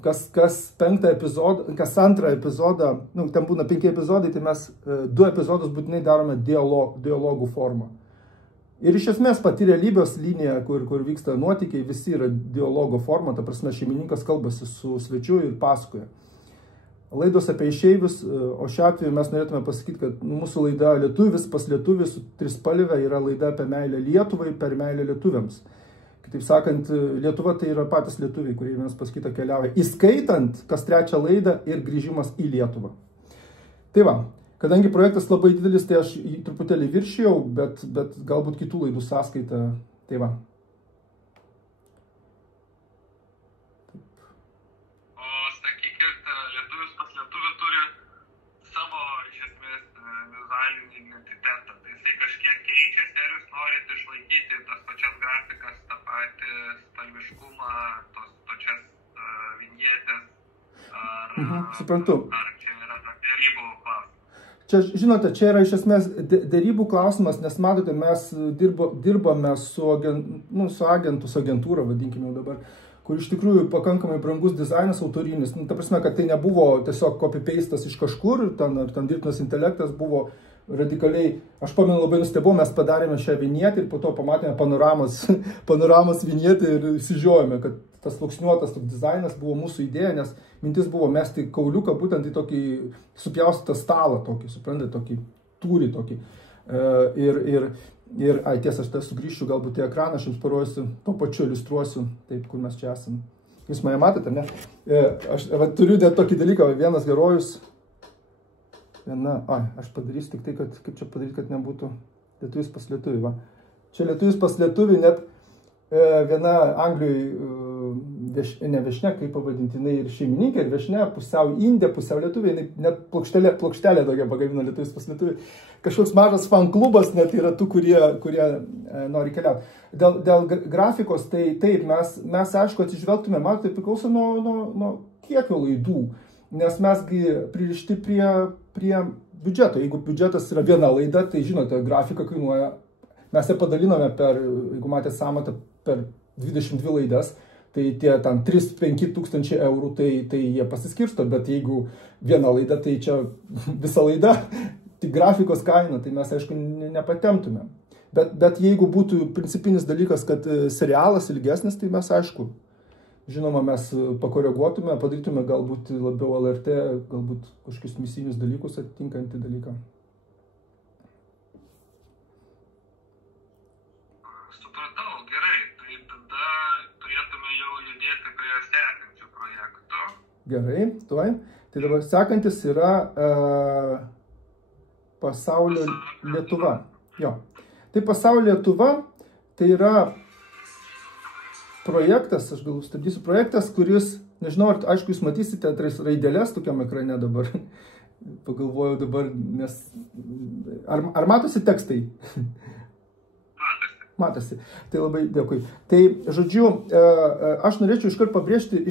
kas antrą epizodą, nu, ten būna 5 epizodai, tai mes 2 epizodus būtinai darome dialogų formą. Ir iš esmės pati realybės linija, kur vyksta nuotykiai, visi yra dialogo forma, ta prasme šeimininkas kalbasi su svečiu ir pasakoja. Laidos apie išeivius, o šiuo atveju mes norėtume pasakyti, kad mūsų laida Lietuvis pas lietuvis su trispalve yra laida apie meilę Lietuvai per meilę lietuviams. Kitaip sakant, Lietuva tai yra patys lietuviai, kurie vienas pas kitą keliauja, įskaitant kas 3 laidą ir grįžimas į Lietuvą. Tai va, kadangi projektas labai didelis, tai aš jį truputėlį viršijau, bet galbūt kitų laidų sąskaita, tai va. Suprantu. Ar čia yra derybų klausimas? Čia, žinote, čia yra iš esmės derybų klausimas, nes matote, mes dirbame su agentūra, vadinkime jau dabar, kur iš tikrųjų pakankamai brangus dizainas autorinis. Ta prasme, kad tai nebuvo tiesiog copy-pastas iš kažkur, ten dirbtinas intelektas buvo radikaliai. Aš pamenu, labai nustebau, mes padarėme šią vinietę ir po to pamatėme panoramos vinietę ir įsižiojame, kad tas sluoksniuotas dizainas buvo mūsų idėja, nes mintis buvo mesti kauliuką būtent į tokį supjaustytą stalą, tokį, suprantate, tokį tūrį tokį. Tiesa, aš tai sugrįšiu galbūt į ekraną, aš jums parodysiu, to pačiu iliustruosiu, taip, kur mes čia esame. Jūs mane matote, ne? Aš turiu tokį dalyką, vienas herojus, aš padarysiu tik tai, kaip čia padaryti, kad nebūtų lietuvis pas lietuvį, va. Čia lietuvis pas lietuvį, net viena Anglijoj, ne viešne, kaip pavadinti, jinai ir šeimininkė, ir viešne, pusiau indė, pusiau lietuvė, net plokštelė tokia pagamino lietuvis pas lietuvį. Kažkoks mažas fan klubas net yra tų, kurie nori keliauti. Dėl grafikos, tai taip, mes aišku atsižvelgtume, tai priklauso nuo kiekio laidų, nes mesgi pririšti prie biudžeto. Jeigu biudžetas yra viena laida, tai žinote, grafika kainuoja, mes ją padalinome jeigu matėte sąmatą, per 22 laidas, tai tie tam 3-5 tūkstančiai eurų, tai jie pasiskirsto, bet jeigu viena laida, tai čia visa laida, tik grafikos kaina, tai mes aišku nepatemtume. Bet jeigu būtų principinis dalykas, kad serialas ilgesnis, tai mes aišku, žinoma, mes pakoreguotume, padarytume galbūt labiau LRT, galbūt kažkokius misinius dalykus atitinkantį dalyką. Gerai, tuoj. Tai dabar sekantis yra Pasaulio Lietuva. Jo. Tai Pasaulio Lietuva, tai yra projektas, aš gal stabdysiu, projektas, kuris, nežinau, aišku, jūs matysite raidelės tokiam ekrane dabar. Pagalvojau dabar, nes... Ar matosi tekstai? Matosi. Tai labai dėkui. Tai, žodžiu, aš norėčiau iškart pabrėžti,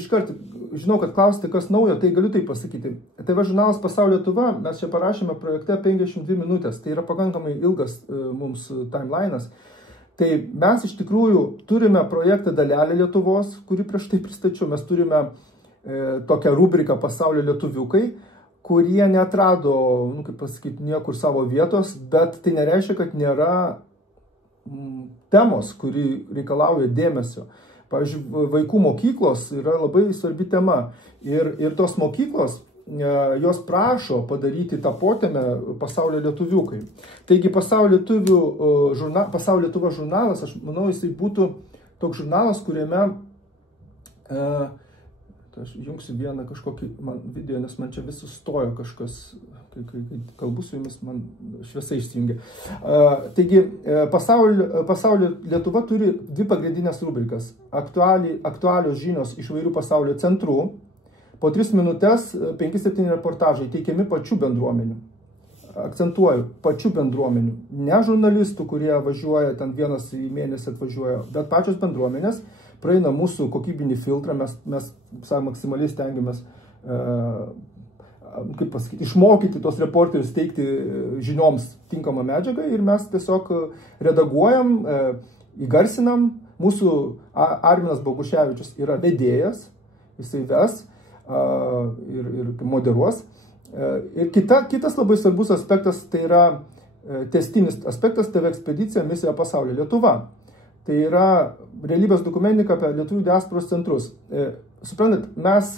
žinau, kad klausite, kas naujo, tai galiu tai pasakyti. TV žurnalas Pasaulio Lietuva, mes čia parašėme projekte 52 minutės, tai yra pakankamai ilgas mums timelinas. Tai mes iš tikrųjų turime projektą Dalelė Lietuvos, kurį prieš tai pristačiau, mes turime tokią rubriką Pasaulio lietuviukai, kurie neatrado, kaip pasakyti, niekur savo vietos, bet tai nereiškia, kad nėra temos, kuri reikalauja dėmesio. Pavyzdžiui, vaikų mokyklos yra labai svarbi tema ir tos mokyklos, jos prašo padaryti tą potemę Pasaulio lietuviukai. Taigi Pasaulio Lietuva žurnalas, aš manau, jisai būtų toks žurnalas, kuriame, aš jungsiu vieną kažkokį video, nes man čia vis sustojo kažkas, kai kalbu su jumis, man šviesa išsijungia. Taigi, Pasaulio Lietuva turi dvi pagrindinės rubrikas. Aktualios žinios iš vairių pasaulio centrų. Po 3 minutės 5-7 reportažai teikiami pačių bendruomenių. Akcentuoju, pačių bendruomenių. Ne žurnalistų, kurie važiuoja, ten vienas į mėnesį atvažiuoja, bet pačios bendruomenės praeina mūsų kokybinį filtrą, mes maksimaliai stengiamės, kaip pasakyti, išmokyti tos reporterius teikti žinioms tinkamą medžiagą ir mes tiesiog redaguojam, įgarsinam. Mūsų Arminas Boguševičius yra vedėjas, jisai ves ir moderuos. Ir kitas labai svarbus aspektas, tai yra tęstinis aspektas, TV ekspedicija Misija Pasaulio Lietuva. Tai yra realybės dokumentika apie lietuvių diasporos centrus. Suprantat, mes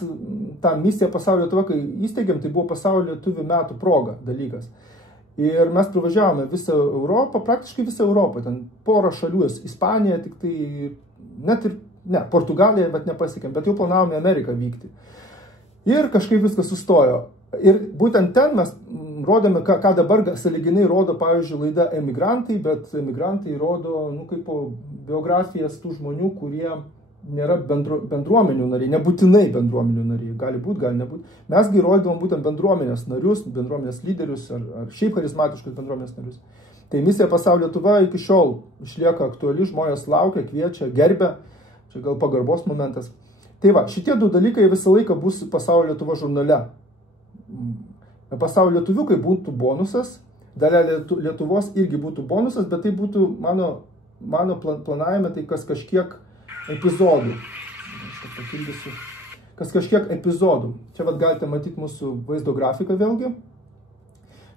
tą Misiją Pasaulio Lietuva, kai įsteigėm, tai buvo Pasaulio lietuvių metų proga dalykas. Ir mes privažiavome visą Europą, praktiškai visą Europą, ten porą šalių, Ispanija, tik tai, Portugalija, bet nepasiekėm, bet jau planavome Ameriką vykti. Ir kažkaip viskas sustojo. Ir būtent ten mes rodome, ką dabar sąlyginai rodo, pavyzdžiui, laida Emigrantai, bet emigrantai rodo, kaip biografijas tų žmonių, kurie nėra bendruomenių nariai, nebūtinai bendruomenių nariai, gali būti, gali nebūti. Mesgi rodydavom būtent bendruomenės narius, bendruomenės lyderius ar šiaip charizmatiškus bendruomenės narius. Tai Misija Pasaulio Lietuva iki šiol išlieka aktuali, žmonės laukia, kviečia, gerbia, čia gal pagarbos momentas. Tai va, šitie du dalykai visą laiką bus Pasaulio Lietuva žurnale. Pasaulio lietuviukai būtų bonusas, dalelė Lietuvos irgi būtų bonusas, bet tai būtų mano planavime, tai kas kažkiek epizodų. Kas kažkiek epizodų. Čia vat galite matyti mūsų vaizdo grafiką vėlgi.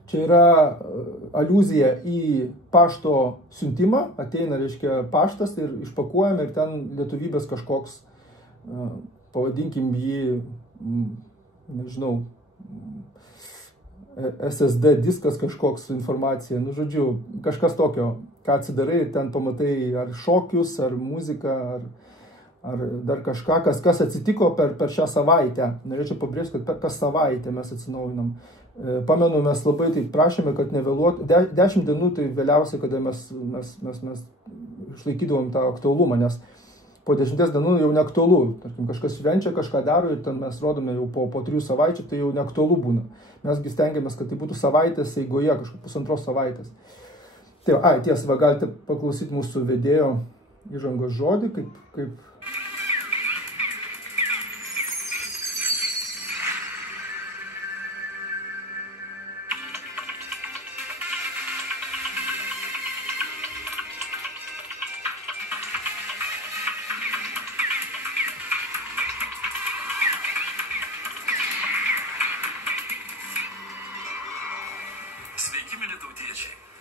Čia yra aliuzija į pašto siuntimą, ateina, reiškia, paštas ir išpakuojame ir ten lietuvybės kažkoks, pavadinkim jį, nežinau, SSD diskas kažkoks su informacija, žodžiu, kažkas tokio, ką atsidarai, ten pamatai ar šokius, ar muziką, ar dar kažką, kas atsitiko per šią savaitę. Norėčiau pabrėžti, kad kas savaitę mes atsinaujinam. Pamenu, mes labai taip prašėme, kad nevėluotų, 10 dienų tai vėliausiai, kada mes išlaikydavom tą aktualumą, nes po 10 dienų jau neaktualu. Tarkim, kažkas švenčia, kažką daro ir ten mes rodome jau po 3 savaičių, tai jau neaktualu būna. Mesgi stengiamės, kad tai būtų savaitės eigoje, kažkaip 1,5 savaitės. Tai, tiesa, galite paklausyti mūsų vedėjo įžangos žodį, kaip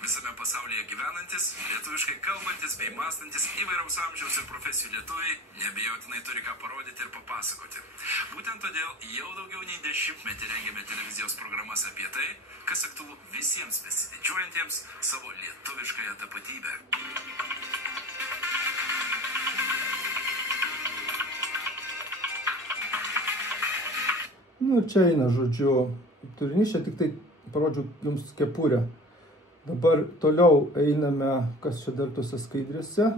visame pasaulyje gyvenantis, lietuviškai kalbantis bei mąstantis įvairaus amžiaus ir profesijų lietuviai neabejotinai turi ką parodyti ir papasakoti. Būtent todėl jau daugiau nei 10 metį rengiame televizijos programas apie tai, kas aktualu visiems besididžiuojantiems savo lietuviškąją tapatybę. Čia eina, žodžiu, turinys, čia tik tai parodžiu jums kepurę. Dabar toliau einame, kas čia dar tose skaidrėse.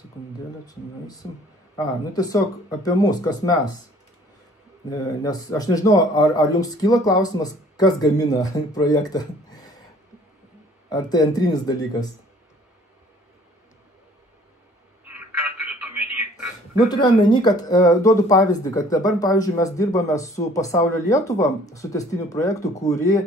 Sekundėlę, čia nueisim. Tiesiog apie mus, kas mes. Nes aš nežinau, ar jums kyla klausimas, kas gamina projektą. Ar tai antrinis dalykas? Turiu omeny, kad duodu pavyzdį, kad dabar, pavyzdžiui, mes dirbame su Pasaulio Lietuva, su tęstiniu projektu, kurį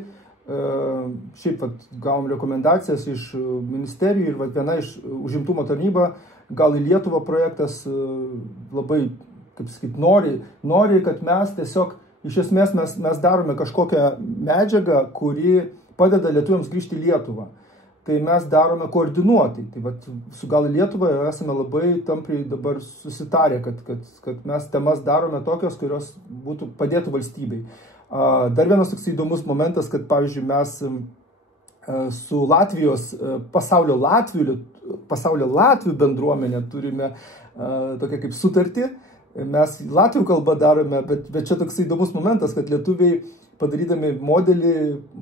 šiaip gavom rekomendacijas iš ministerijų ir viena iš užimtumo tarnyba, gal į Lietuvą projektas labai, kaip sakyti, nori, kad mes tiesiog, iš esmės mes darome kažkokią medžiagą, kuri padeda lietuviams grįžti į Lietuvą. tai mes darome koordinuotai. Tai vat, su Gal į Lietuvą esame labai tampriai dabar susitarę, kad mes temas darome tokios, kurios padėtų valstybei. Dar vienas toks įdomus momentas, kad, pavyzdžiui, mes su Latvijos pasaulio Latvių bendruomenė turime tokią kaip sutartį. Mes latvių kalbą darome, bet čia toks įdomus momentas, kad lietuviai padarydami modelį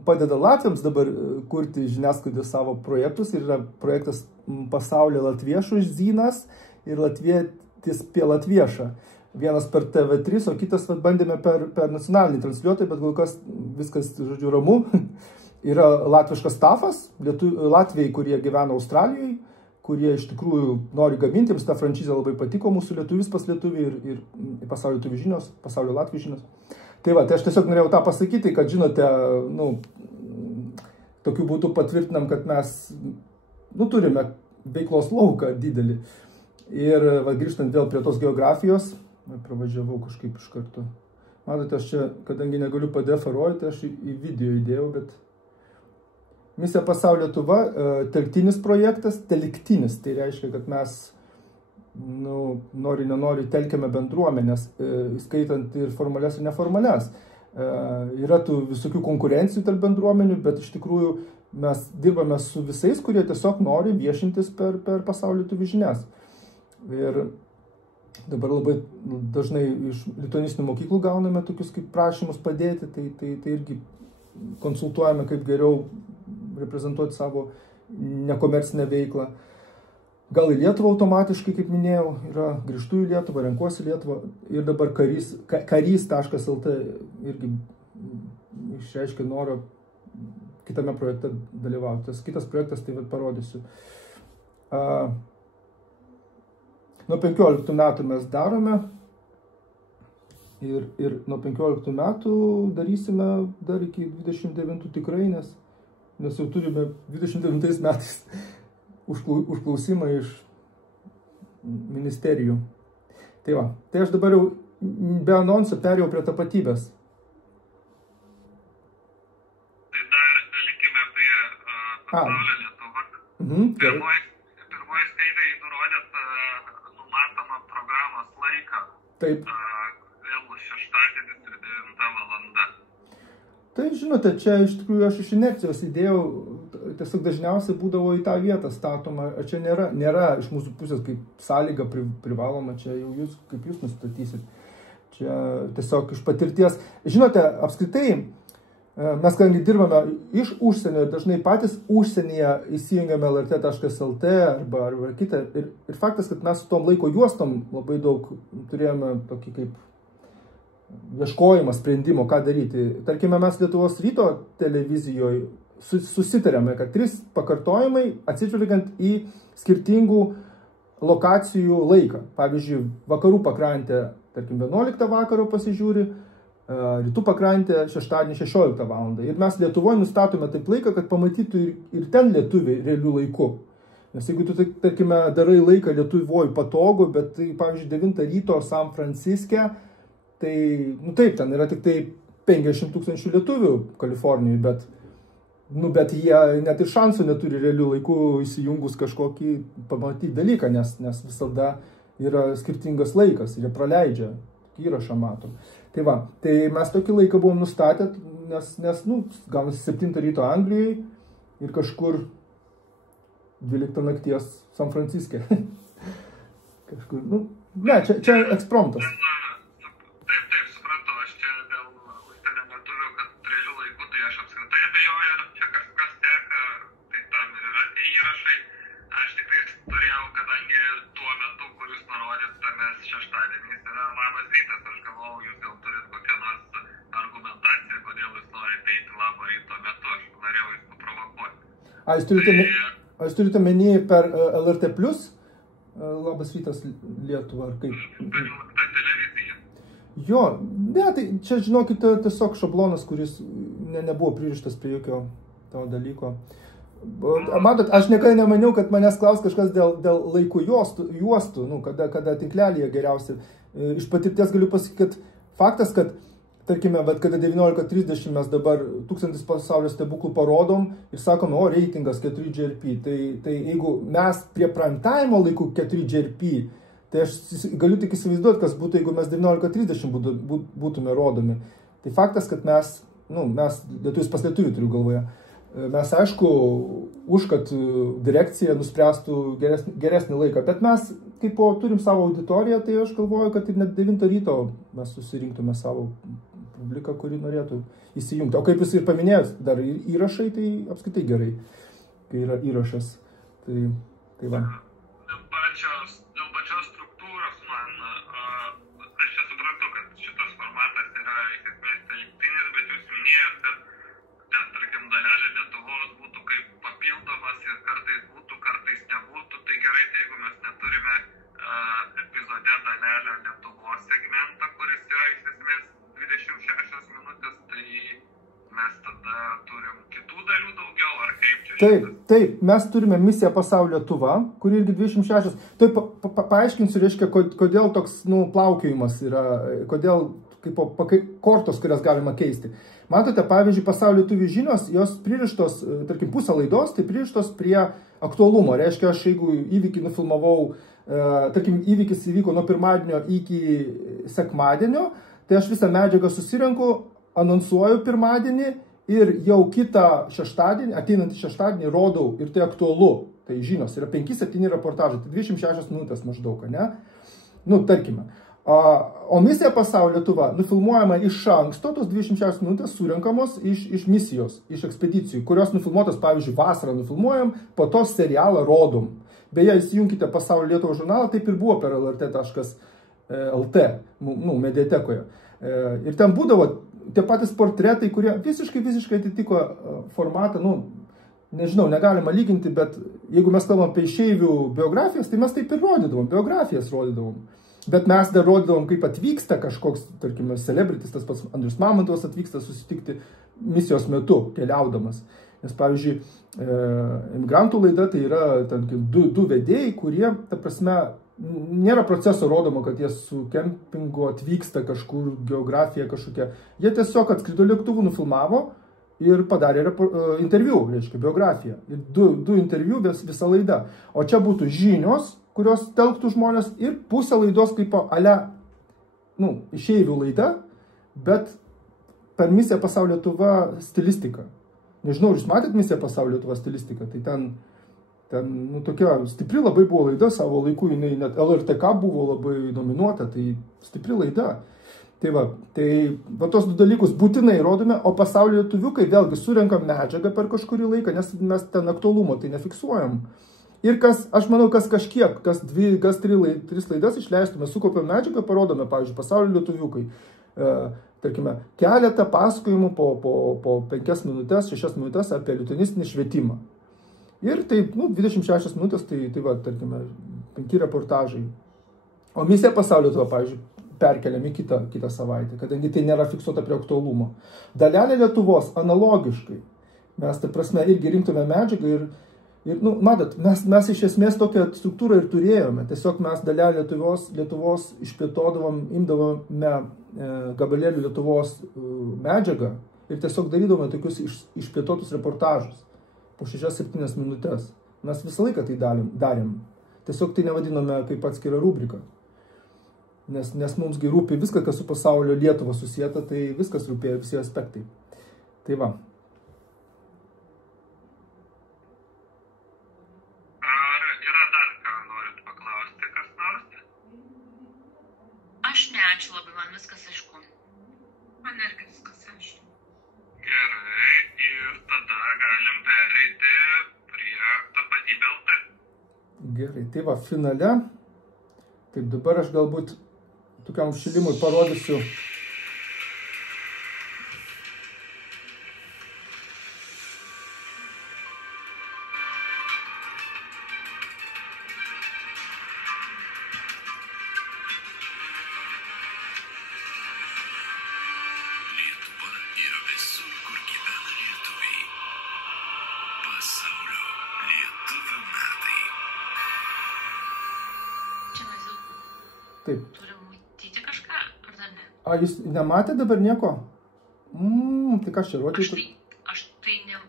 padeda latviams dabar kurti žiniasklaidos savo projektus. Ir yra projektas Pasaulio latviešų zynas ir Latvietis pie latviešą. Vienas per TV3, o kitas bandėme per nacionalinį transliuotoją, bet kol kas viskas, žodžiu, ramu. Yra latviškas stafas, Latvijai, kurie gyvena Australijoje, kurie iš tikrųjų nori gaminti, jiems ta franšizė labai patiko, mūsų lietuvis pas lietuvį ir pasaulio lietuvių žinios, pasaulio latvių žinios. Tai va, tai aš tiesiog norėjau tą pasakyti, kad žinote, tokiu būdu patvirtinam, kad mes, turime veiklos lauką didelį. Ir va, grįžtant vėl prie tos geografijos, pravažiavau kažkaip iš karto. Matote, aš čia, kadangi negaliu PDF rodyti, aš į video įdėjau, bet Misija Pasaulio Lietuva, telktinis projektas, telktinis, tai reiškia, kad mes, nori, nenori, telkiame bendruomenės, skaitant ir formalias ir neformalias. Yra tų visokių konkurencijų tarp bendruomenių, bet iš tikrųjų mes dirbame su visais, kurie tiesiog nori viešintis per Pasaulio Lietuvių žinias. Ir dabar labai dažnai iš lituanistinių mokyklų gauname tokius kaip prašymus padėti, tai irgi konsultuojame, kaip geriau reprezentuoti savo nekomercinę veiklą. Gal į Lietuvą automatiškai, kaip minėjau, yra grįžtu į Lietuvą, renkuosi Lietuvą ir dabar karys.lt irgi išreiškia norą kitame projekte dalyvauti. Tas kitas projektas, tai parodysiu. Nuo 15 metų mes darome ir nuo 15 metų darysime dar iki 29 tikrai, nes jau turime 29 metais užklausimą iš ministerijų. Tai va, tai aš dabar jau be anonsų perėjau prie tapatybės. Tai dar likime prie Pasaulio Lietuva. Pirmoji skaidrai nurodėt numatomą programos laiką. Taip. Vėl šeštadienis ir 9 valanda. Tai žinote, čia iš tikrųjų aš iš inercijos įdėjau, tiesiog dažniausiai būdavo į tą vietą statoma, čia nėra iš mūsų pusės kaip sąlyga privaloma, čia jau jūs, kaip jūs nustatysit. Čia tiesiog iš patirties. Žinote, apskritai, mes kadangi dirbame iš užsienio ir dažnai patys užsienyje įsijungiame lrt.lt arba kitą. Ir faktas, kad mes su tom laiko juostom labai daug turėjome tokį kaip ieškojimą sprendimo, ką daryti. Tarkime, mes Lietuvos ryto televizijoje susitarėme, kad 3 pakartojimai atsižvelgiant į skirtingų lokacijų laiką. Pavyzdžiui, vakarų pakrantė, tarkim, 11 vakaro pasižiūri, rytų pakrantė šeštadienį 16 valandą. Ir mes Lietuvoje nustatome taip laiką, kad pamatytų ir ten lietuviai realių laikų. Nes jeigu tu, tarkime, darai laiką Lietuvoje patogu, bet tai, pavyzdžiui, 9 ryto San Franciske, tai, taip, ten yra tik tai 50 000 lietuvių Kalifornijoje, bet jie net ir šansų neturi realių laikų įsijungus kažkokį pamatyti dalyką, nes visada yra skirtingas laikas, jie praleidžia, įrašą mato. Tai va, tai mes tokį laiką buvom nustatę, nes gaunasi 7 ryto Anglijoje ir kažkur 12 nakties San Franciske. Kažkur, ne, čia ekspromtas. Taip, suprantu, aš čia dėl užsienio lietuvių, kad realių laikų, tai aš apskritai abejoju, ar čia kažkas teka, tai tam ir yra tie įrašai. Aš tikrai turėjau, kadangi tuo metu, kur jūs nurodėt, mes šeštadieniais yra labas rytas, aš galvojau, jūs gal turit kokią nors argumentaciją, kodėl jūs norite eiti labo ryto metu, aš norėjau jūs paprovokuoti. Jūs turite menį per LRT Plus, labas rytas Lietuva, ar kaip? Per LRT televiziją. Jo, ne, tai čia, žinokite, tiesiog šablonas, kuris nebuvo pririštas prie jokio to dalyko. Matot, aš niekada nemaniau, kad manęs klaus kažkas dėl laikų juostų, kada tinklelyje geriausia. Iš patirties galiu pasakyti, kad faktas, kad tarkime, bet kada 19:30 mes dabar 1000 pasaulio stebuklų parodom ir sakome, o reitingas 4GRP, tai jeigu mes prie prime time laikų 4GRP, tai aš galiu tik įsivaizduoti, kas būtų, jeigu mes 19:30 būtume rodomi. Tai faktas, kad mes lietuvis pas lietuvių turiu galvoje, mes aišku, už kad direkcija nuspręstų geresnį laiką, bet mes, kaip turim savo auditoriją, tai aš galvoju, kad ir net 9 ryto mes susirinktume savo publiką, kuri norėtų įsijungti. O kaip jūs ir paminėjot, dar įrašai, tai apskritai gerai, kai yra įrašas. Tai va. Dėl pačios struktūros aš čia suprantu, kad šitas formatas yra iš esmės telktinis, bet jūs minėjot, kad ten, tarkim, dalelė Lietuvos būtų kaip papildomas ir kartais būtų, kartais nebūtų. Tai gerai, tai jeigu mes neturime epizode dalelę Lietuvos segmentą, kuris yra iš esmės 26 minutės, tai mes tada turim kitų dalių daugiau, ar kaip čia? Taip, mes turime misiją Pasaulio Lietuva, kuri irgi 26. Tai paaiškinsiu, reiškia, kodėl toks plaukiojimas yra, kodėl kortos, kurias galima keisti. Matote, pavyzdžiui, Pasaulio Lietuvių žinios, jos pririštos, tarkim, pusę laidos, tai pririštos prie aktualumo. Reiškia, aš jeigu įvykį nufilmavau, tarkim, įvykis įvyko nuo pirmadienio iki sekmadienio, tai aš visą medžiagą susirenku, anonsuoju pirmadienį ir jau kitą šeštadienį, ateinantį šeštadienį rodau ir tai aktualu. Tai žinios, yra 5-7 reportažai, tai 26 minutės maždaug, ne? Tarkime. O misija Pasaulio Lietuva nufilmuojama iš anksto, tos 26 minutės surenkamos iš misijos, iš ekspedicijų, kurios nufilmuotos, pavyzdžiui, vasarą nufilmuojam, po to serialą rodom. Beje, įsijunkite Pasaulio Lietuvo žurnalą, taip ir buvo per lrt.lt, mediatekoje. Ir ten būdavo tie patys portretai, kurie visiškai atitiko formatą, nežinau, negalima lyginti, bet jeigu mes kalbam apie išeivių biografijas, tai mes taip ir rodydavom, biografijas rodydavom. Bet mes dar rodydavom, kaip atvyksta kažkoks, tarkime, celebritis, tas pats Andrius Mamontovas atvyksta susitikti misijos metu, keliaudamas. Nes, pavyzdžiui, emigrantų laida tai yra du vedėjai, kurie, ta prasme, nėra proceso rodoma, kad jie su kempingu atvyksta kažkur, geografija kažkokia. Jie tiesiog atskrido lėktuvu, nufilmavo ir padarė interviu, reiškia, biografiją. Ir du interviu visą laidą. O čia būtų žinios, kurios telktų žmonės ir pusę laidos kaip išeivių laida, bet per misiją Pasaulio Lietuva stilistiką. Nežinau, jūs matėt misiją Pasaulio Lietuva stilistiką, tai ten tokia stipri labai buvo laida savo laiku, jinai net LRTK buvo labai nominuota, tai stipri laida. Tai va, tos du dalykus būtinai rodome, o Pasaulio Lietuviukai vėlgi surenkam medžiagą per kažkurį laiką, nes mes ten aktualumo tai nefiksuojam. Ir aš manau, kas 3 laidas išleistume, sukaupiam medžiagą, parodome, pavyzdžiui, Pasaulio Lietuviukai, tarkime, keletą pasakojimų po 5 minutės, 6 minutės apie lituanistinį švietimą. Ir tai, 26 minutės, tai va, tarkime, 5 reportažai. O misija Pasaulio Lietuva, pavyzdžiui, perkeliami kitą savaitę, kadangi tai nėra fiksuota prie aktualumo. Dalelė Lietuvos analogiškai. Mes, ta prasme, irgi rinktume medžiagą ir matot, mes iš esmės tokią struktūrą ir turėjome. Tiesiog mes dalelę Lietuvos išplėtodavom, imdavome gabalėlių Lietuvos medžiagą ir tiesiog darydavome tokius išplėtotus reportažus po 6-7 minutės. Mes visą laiką tai darėm. Tiesiog tai nevadinome kaip atskirą rubriką. Nes mums rūpi viskas, kas su Pasaulio Lietuva susieta, tai viskas rūpėjo, visi aspektai. Tai va. Ačiū labai, man viskas aišku. Man irgi viskas aišku. Gerai, ir tada galim pereiti prie tapatybė LT. Gerai, tai va, finale. Taip, dabar aš galbūt tokiam šilimui parodysiu. Taip. Turim matyti kažką, ar dar ne? A, jūs nematė dabar nieko? Tai ką čia rodyti? Aš tai ne...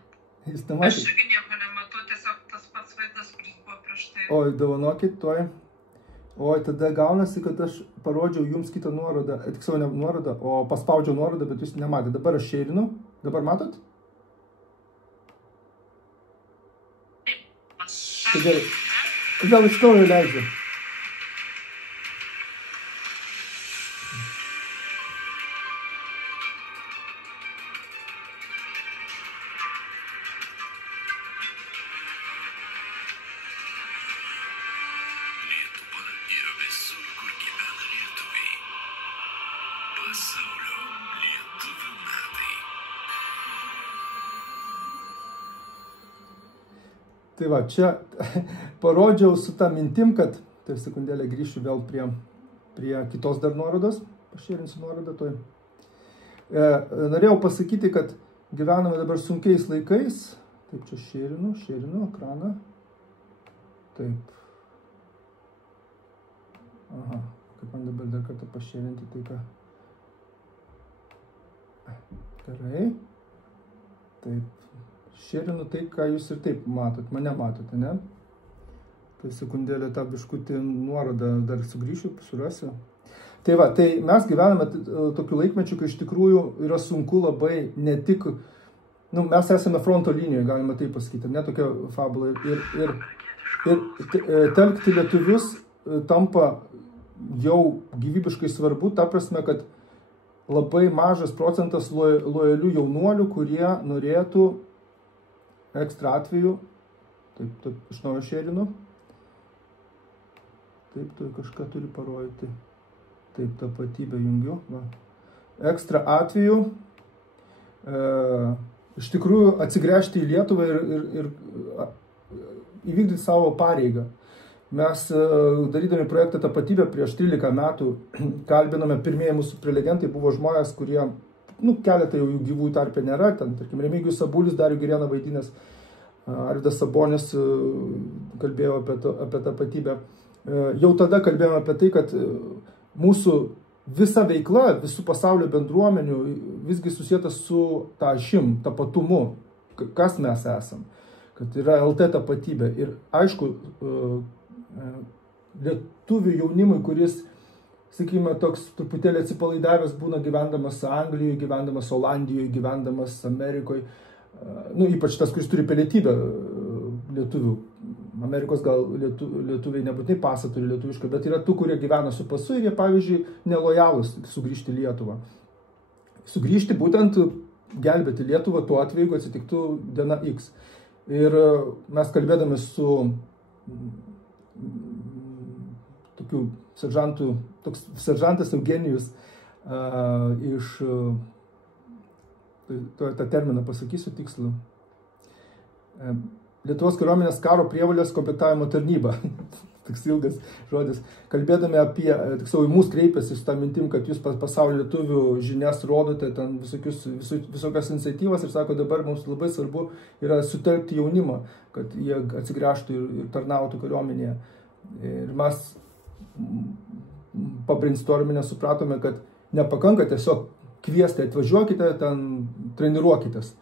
Jūs Aš nematė? irgi nieko nematau, tiesiog tas pats vaizdas, kuris buvo prieš tai. Oi, dovanokit, tuoj. Oi, tada gaunasi, kad aš parodžiau jums kitą nuorodą, tiksliau ne nuorodą, o paspaudžiau nuorodą, bet jūs nematėte. Dabar aš šeirinu. Dabar matot? Tai gerai. Kodėl iš tavo leidžiu? Lietuva yra visur, kur gyvena lietuviai. Pasaulio lietuvių metai. Tai va, čia parodžiau su tą mintim, kad, tai sekundėlę grįšiu vėl prie kitos dar nuorodos, pašėrinsiu nuorodą toj. Norėjau pasakyti, kad gyvename dabar sunkiais laikais. Taip, čia šėrinu ekraną. Taip. Aha, kaip man dabar dar kartą pašėrinti tai ką. Gerai. Taip. Šėrinu tai, ką jūs ir taip matot. Mane matote, ne? Tai sekundėlę tą biškutį nuorodą dar sugrįšiu, surasiu. Tai va, tai mes gyvename tokiu laikmečiu, kai iš tikrųjų yra sunku labai ne tik, mes esame fronto linijoje, galima taip pasakyti, ne tokia fabula. Ir telkti lietuvius tampa jau gyvybiškai svarbu, ta prasme, kad labai mažas procentas lojalių jaunuolių, kurie norėtų ekstra atveju, taip, iš naujo šėrinu, taip, tu kažką turi parodyti, taip, tapatybę jungiu, va. Ekstra atveju, iš tikrųjų atsigręžti į Lietuvą ir įvykdyti savo pareigą. Mes, darydami projektą Tapatybė prieš 13 metų, kalbinome, pirmieji mūsų prelegentai buvo žmonės, kurie, keletą jau jų gyvųjų tarpe nėra, ten, tarkim, Remigijus Sabulis, Darių Girėną vaidinęs, Arvydas Sabonis kalbėjo apie tapatybę. Jau tada kalbėjome apie tai, kad mūsų visa veikla, visų pasaulio bendruomenių visgi susieta su ta ašim, tapatumu, kas mes esam, kad yra LT tapatybė. Ir aišku, lietuvių jaunimui, kuris, sakykime, toks truputėlį atsipalaidavęs būna gyvendamas Anglijoje, gyvendamas Olandijoje, gyvendamas Amerikoje, ypač tas, kuris turi pilietybę lietuvių. Amerikos gal lietuviai nebūtinai pasą turi lietuvišką, bet yra tų, kurie gyvena su pasu ir jie, pavyzdžiui, nelojalūs sugrįžti į Lietuvą. Sugrįžti būtent gelbėti Lietuvą tuo atveju, jeigu atsitiktų diena X. Ir mes kalbėdami su tokiu seržantu, toks seržantas Eugenijus iš, tą terminą pasakysiu tikslų, Lietuvos kariuomenės karo prievolės komplektavimo tarnyba, toks ilgas žodis, kalbėdami apie, tiksliau, į mūsų kreipėsi su tą mintim, kad jūs pasaulio lietuvių žinias rodote, ten visokias iniciatyvas ir sako, dabar mums labai svarbu yra sutelkti jaunimą, kad jie atsigręžtų ir tarnautų kariuomenėje. Ir mes pabrainstorminę supratome, kad nepakanka tiesiog kviesti, atvažiuokite, ten treniruokitės.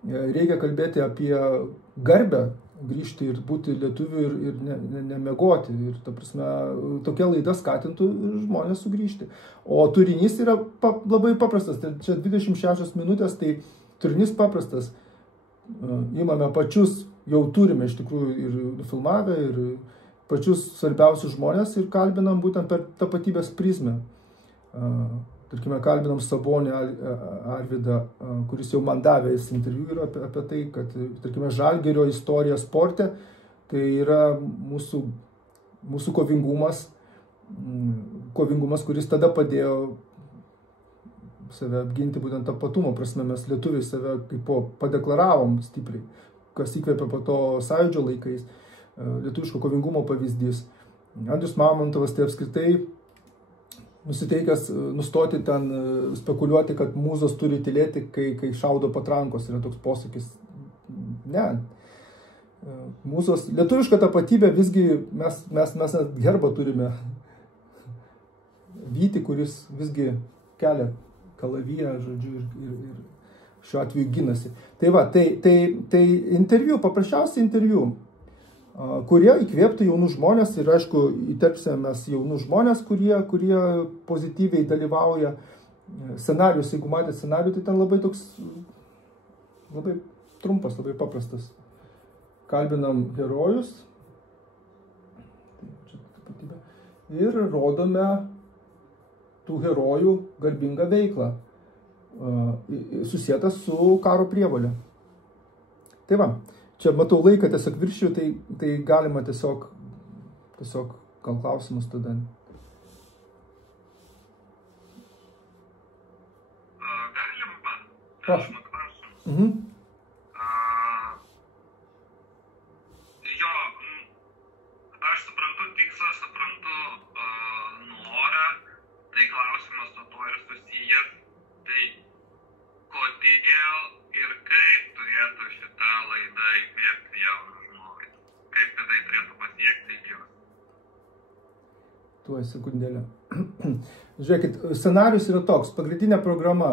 Reikia kalbėti apie garbę, grįžti ir būti lietuviu ir nemegoti. Ir, ta prasme, tokia laida skatintų žmonės sugrįžti. O turinys yra labai paprastas. Tai čia 26 minutės, tai turinys paprastas. Imame pačius, jau turime iš tikrųjų ir filmavę, ir pačius svarbiausius žmonės ir kalbinam būtent per tapatybės prizmę. Tarkime, kalbinam Sabonį Arvydą, kuris jau man davė interviu apie tai, kad, tarkime, Žalgirio istorija sporte, tai yra mūsų kovingumas, kuris tada padėjo save apginti būtent tapatumo prasme. Mes lietuviai save kaip padeklaravom stipriai, kas įkvėpė po to Sąjūdžio laikais, lietuviško kovingumo pavyzdys. Andrius Mamontovas tai apskritai nusiteikęs nustoti ten spekuliuoti, kad mūzos turi tylėti, kai šaudo patrankos, yra toks posakis. Ne. Mūzos, lietuviška tapatybė visgi, mes herbą turime Vytį, kuris visgi kelia kalaviją, žodžiu, ir šiuo atveju ginasi. Tai va, tai interviu, paprasčiausiai interviu, kurie įkvėptų jaunų žmonės ir, aišku, įterpsime mes jaunų žmonės, kurie pozityviai dalyvauja. Scenarius, jeigu matėte scenarių, tai ten labai toks, labai trumpas, labai paprastas. Kalbinam herojus ir rodome tų herojų garbingą veiklą, susietą su karo prievolė. Tai va, čia matau laiką tiesiog viršiu, tai galima tiesiog gal klausimus tada. Galima. Prašom. Jo, aš suprantu tikslą, suprantu norą, tai klausimas su to ir susijęs, tai kodėl ir kaip turėtų šita laida įkvėpti jauną žmogų, kaip tai turėtų pasiekti juos. Tuoj sekundėlę. Žiūrėkit, scenarius yra toks, pagrindinė programa.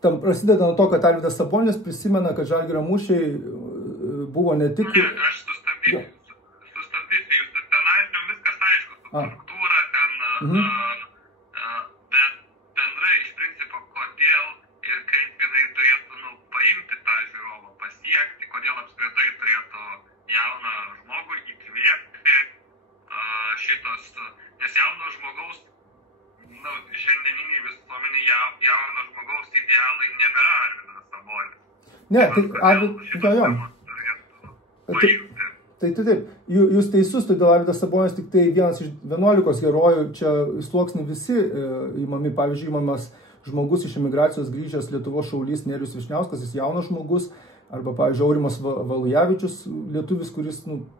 Tam prasideda nuo to, kad Arvydas Sabonis prisimena, kad Žalgirio mūšiai buvo ne tik... Ne, aš sustabdysiu, jūs scenarijum viskas aišku, su struktūra ten, bet bendrai iš principo, kodėl ir kaip jinai turėtų paimti tą žiūrovą, pasiekti, kodėl apskritai turėtų jauną žmogų įkvėpti šitos, nes jauno žmogaus, šiandieninį visuomenį jauno žmogaus idealai nebėra Arvydas Sabonis. Ne, tai taip, jūs teisus, todėl Arvydas Sabonis tik tai vienas iš 11 herojų, čia sluoksniai visi įmami, pavyzdžiui, įmamas žmogus iš emigracijos grįžęs Lietuvos šaulys Nerijus Vyšniauskas, jis jaunas žmogus, arba, pavyzdžiui, Aurimas Valujavičius, lietuvis, kuris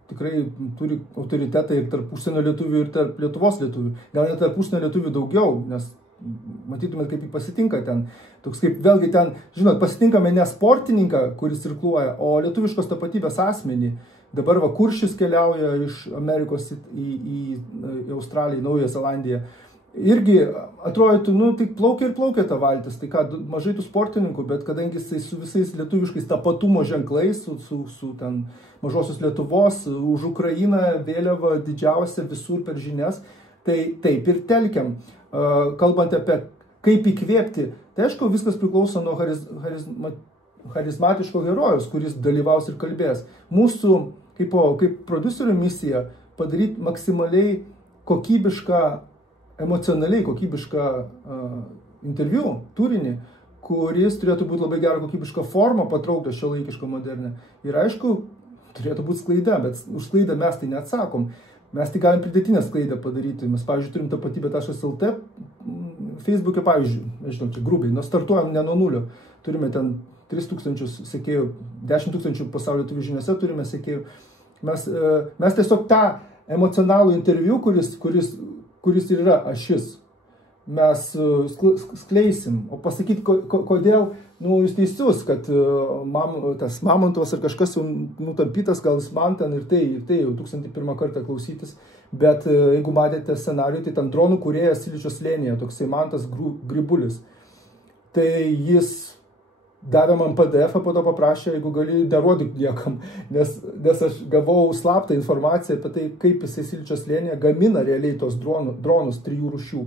tikrai turi autoritetą ir tarp užsienio lietuvių ir tarp Lietuvos lietuvių. Gal net tarp užsienio lietuvių daugiau, nes matytumėt, kaip jį pasitinka ten. Toks kaip vėlgi ten, žinot, pasitinkame ne sportininką, kuris cirkluoja, o lietuviškos tapatybės asmenį. Dabar va Kuršis keliauja iš Amerikos į Australiją, Naująją Zelandiją. Irgi atrodytų, tik plaukia ta valtis, tai ką, mažai tų sportininkų, bet kadangi jisai su visais lietuviškais tapatumo ženklais, su ten mažosios Lietuvos, už Ukrainą vėliava didžiausia visur per žinias, tai taip ir telkiam. Kalbant apie kaip įkvėpti, tai aišku, viskas priklauso nuo charizmatiško herojus, kuris dalyvaus ir kalbės. Mūsų, kaip prodiuserių misija, padaryti maksimaliai kokybišką, emocionaliai kokybišką interviu, turinį, kuris turėtų būti labai gerą kokybišką formą patrauktą šiuolaikišką modernę. Ir aišku, turėtų būti sklaida, bet už sklaidą mes tai neatsakom. Mes tik galim pridėtinę sklaidą padaryti. Mes, pavyzdžiui, turim tapatybė.lt Facebook'e, pavyzdžiui, nežinau, čia grubiai, startuojam ne nuo nulio. Turime ten 3000 sekėjų, 10 000 pasaulio lietuvių žiniose turime sekėjų. Mes tiesiog tą emocionalų interviu, kuris ir yra ašis, mes skleisim. O pasakyti, kodėl, jūs teisus, kad tas Mamontovas ar kažkas jau nutampytas, gal jis man ten ir tai jau 1001 kartą klausytis, bet jeigu matėte scenarijų, tai ten dronų kūrėjas Siličio slėnyje, toksai Mantas Gribulis. Tai jis davė man PDF-ą, po to paprašė, jeigu gali, nerodyk niekam, nes aš gavau slaptą informaciją apie tai, kaip jisai Siličio slėnyje gamina realiai tos dronus 3 rūšių.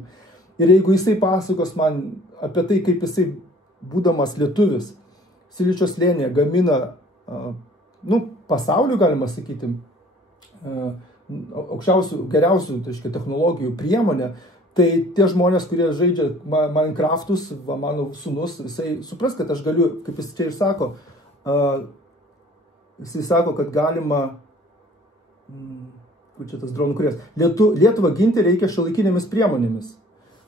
Ir jeigu jisai pasakos man apie tai, kaip jisai, būdamas lietuvis, Siličio slėnyje gamina, pasauliu, galima sakyti, aukščiausių, geriausių, technologijų priemonę, tai tie žmonės, kurie žaidžia Minecraftus, mano sūnus, jisai supras, kad aš galiu, kaip jis čia ir sako, jisai sako, kad galima, kur čia tas dronų kūrėjas, Lietuvą ginti reikia šiuolaikinėmis priemonėmis.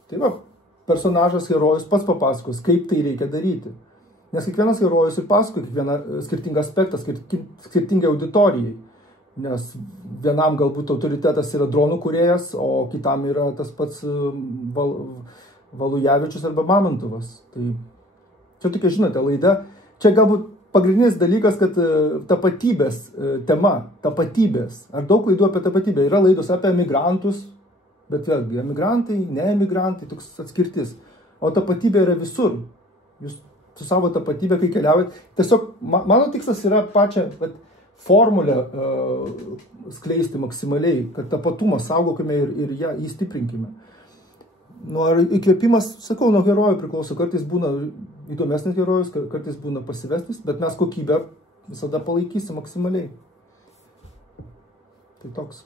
Tai va, personažas, herojus pats papasakos, kaip tai reikia daryti. Nes kiekvienas herojus ir pasako kiekvieną skirtingą aspektą, skirtingai auditorijai. Nes vienam galbūt autoritetas yra dronų kūrėjas, o kitam yra tas pats Valujavičius arba Mamontovas. Tai čia tokia, žinote, laida. Čia galbūt pagrindinis dalykas, kad tapatybės tema, tapatybės. Ar daug laidų apie tapatybę? Yra laidos apie emigrantus, Bet vėlgi, emigrantai, ne emigrantai, toks atskirtis. O tapatybė yra visur. Jūs su savo tapatybė, kai keliaujat, tiesiog mano tikslas yra pačią formulę skleisti maksimaliai, kad tapatumą saugokime ir ją įstiprinkime. Įkvėpimas, sakau, nuo herojų priklauso. Kartais būna įdomesnis herojus, kartais būna pasyvesnis, bet mes kokybę visada palaikysim maksimaliai. Tai toks.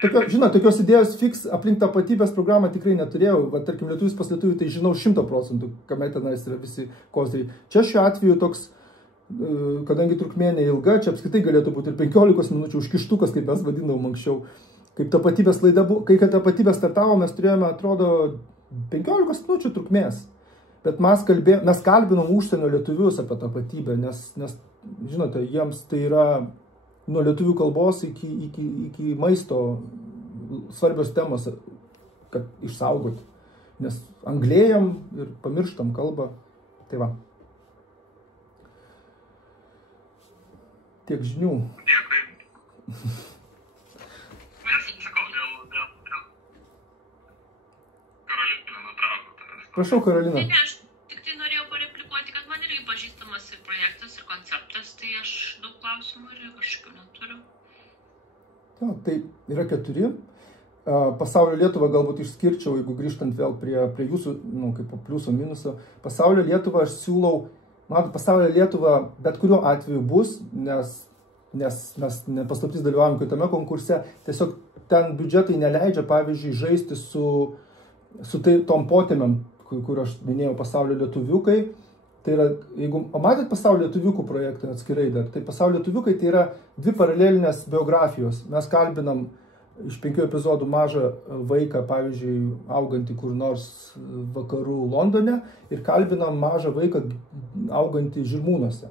Tokios idėjos fix aplink tapatybės programą tikrai neturėjau. Tarkim, lietuvis pas lietuvių, tai žinau 100%, kame tenais yra visi kozriai. Čia šiuo atveju toks, kadangi trukmė neilga, čia apskritai galėtų būti ir 15 minučių užkištukas, kaip mes vadinavom anksčiau. Kaip tapatybės laida buvo, kai tapatybės startavo, mes turėjome, atrodo, 15 minučių trukmės. Bet mes kalbinom užsienio lietuvius apie tapatybę, nes žinote, jiems tai yra nuo lietuvių kalbos iki maisto svarbios temos, kad išsaugoti. Nes anglėjam ir pamirštam kalbą. Tai va. Tiek žinių. Dėkui. Prašau, Karolina. Ne, aš tik tai norėjau pareplikuoti, kad man irgi pažįstamas ir projektas, ir konceptas, tai aš daug klausimų ir kažkokių neturiu. Ja, tai yra 4. Pasaulio Lietuvą galbūt išskirčiau, jeigu grįžtant vėl prie jūsų, kaip pliuso minuso. Pasaulio Lietuvą aš siūlau, Pasaulio Lietuva bet kuriuo atveju bus, nes mes nepaslaptis dalyvaujam kitame konkurse, tiesiog ten biudžetai neleidžia, pavyzdžiui, žaisti su tom potėmiam, kur aš minėjau Pasaulio lietuviukai. Tai yra, jeigu matėt Pasaulio lietuviukų projektą atskirai dar, tai Pasaulio lietuviukai tai yra 2 paralelinės biografijos. Mes kalbinam iš 5 epizodų mažą vaiką, pavyzdžiui, augantį kur nors vakarų Londone ir kalbinam mažą vaiką augantį Žirmūnuose.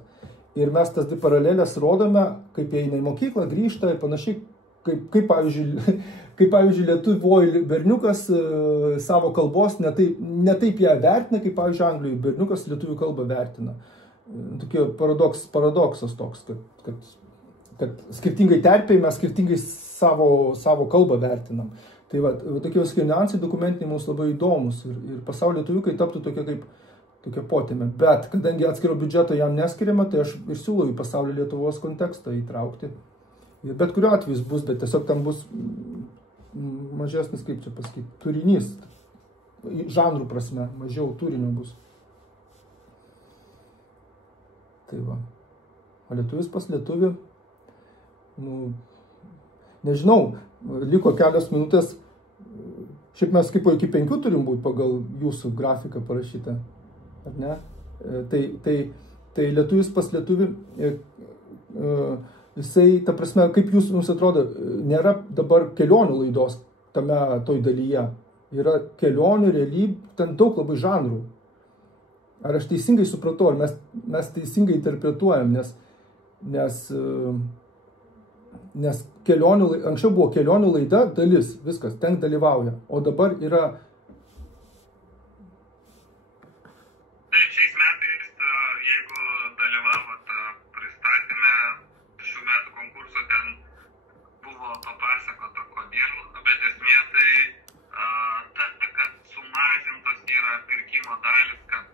Ir mes tas 2 paralelės rodome, kaip jie eina į mokyklą, grįžta ir panašiai, kaip pavyzdžiui, lietuvoje berniukas savo kalbos ne taip ją vertina, kaip, pavyzdžiui, Anglijoj berniukas lietuvių kalbą vertina. Tokie paradoksas toks, kad skirtingai terpėje mes skirtingai savo kalbą vertinam. Tai tokie niuansai dokumentiniai mums labai įdomus ir Pasaulio lietuviukai taptų tokia potėmė. Bet kadangi atskiro biudžeto jam neskiriama, tai aš ir siūlau į Pasaulio Lietuvos kontekstą įtraukti. Bet kuriuo atveju bus, bet tiesiog tam bus mažesnis, kaip čia pasakyti, turinys. Žanrų prasme, mažiau turinio bus. Tai va. O lietuvis pas lietuvį, nežinau, liko kelios minutės. Šiaip mes kaip iki 5 turim būti pagal jūsų grafiką parašytą. Ar ne? Tai lietuvis pas lietuvį, jisai, ta prasme, kaip jums atrodo, nėra dabar kelionių laidos toj dalyje. Yra kelionių, realybė, ten daug labai žanrų. Ar aš teisingai supratau, ar mes teisingai interpretuojam, nes anksčiau buvo kelionių laida dalis, viskas, ten dalyvauja, o dabar yra. Tai šiais metais, jeigu dalyvavot pristatyme šių metų konkurso, ten buvo papasakota kodėl, bet esmė tai kad sumažintos yra pirkimo dalis, kad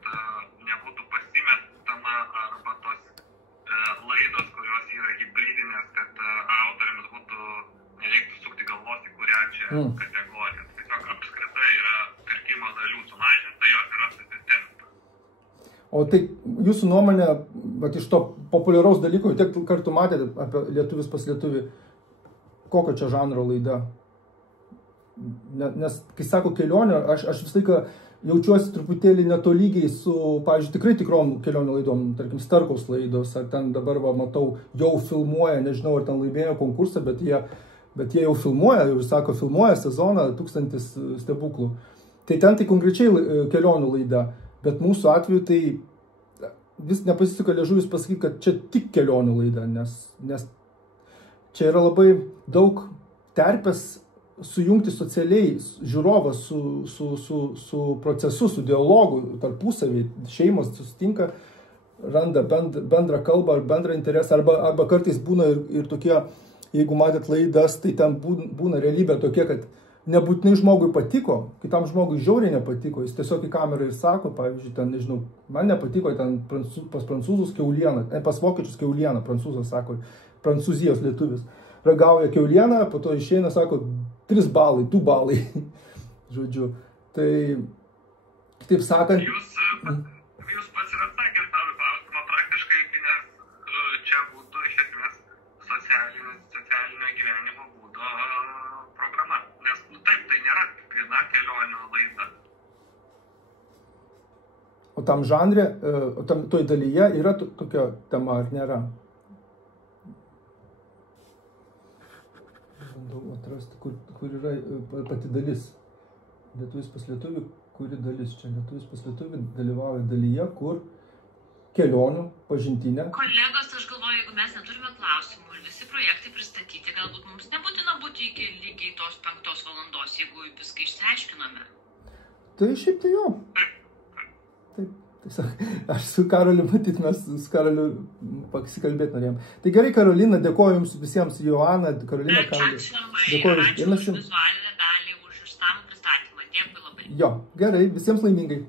nebūtų pasimetama arba tos laidos, kurios yra hibridinės, kad autoriams nereiktų sukti galvos į kurią čia kategoriją. Tiesiog apskritai yra pirkimo dalių sumažinta, jos yra susisteminta. O tai jūsų nuomonė, iš to populiaraus dalyko, tiek kartų matėte apie lietuvis pas lietuvį, kokio čia žanro laida? Nes, kai sako kelionė, aš visą laiką jaučiuosi truputėlį netolygiai su, pavyzdžiui, tikrai tikrom kelionių laidom, tarkim, Starkaus laidos, ar ten dabar, matau, jau filmuoja, nežinau, ar ten laimėjo konkursą, bet jie jau filmuoja, jau sako, filmuoja sezoną 1000 stebuklų. Tai ten tai konkrečiai kelionių laida, bet mūsų atveju tai vis nepasisuka liežuvis pasakyti, kad čia tik kelionių laida, nes čia yra labai daug terpės sujungti socialiai žiūrovą su procesu, su dialogu tarpusavį. Šeimos susitinka, randa bendrą kalbą ar bendrą interesą, arba kartais būna ir tokie jeigu matėt laidas, tai ten būna realybė tokia, kad nebūtinai žmogui patiko, kitam žmogui žiauriai nepatiko, jis tiesiog į kamerą ir sako, pavyzdžiui, ten, nežinau, man nepatiko ten pas prancūzus kiaulieną, pas vokiečius kiaulieną, prancūzas sako, Prancūzijos lietuvis, ragauja kiaulieną, po to išeina, sako, 3 balai, 2 balai, žodžiu, tai, taip sakant... Jūs pats ir atsakėt tą klausimą praktiškai, nes čia būtų iš esmės socialinio gyvenimo būdo programa. Nes taip, tai nėra viena kelionių laida. O tam žanre, toj dalyje yra tokia tema, ar nėra? Bandau atrasti, kur yra pati dalis. Lietuvis pas lietuvį, kuri dalis čia. Lietuvis pas lietuvį dalyvauja dalyje, kur kelionių pažintinė. Kolegos, aš galvoju, jeigu mes neturime klausimų ir visi projektai pristatyti, galbūt mums nebūtina būti iki lygiai tos 5 valandos, jeigu viską išsiaiškinome. Tai šiaip tai jo. Taip, tiesiog, aš su Karoliu, matyt, mes su Karoliu pasikalbėti norėjom. Tai gerai, Karolina, dėkoju jums visiems, Joana, Karolina, Karoliu. Ačiū už vizualinę dalį, už išsamų pristatymą. Dėkui labai. Jo, gerai, visiems laimingai.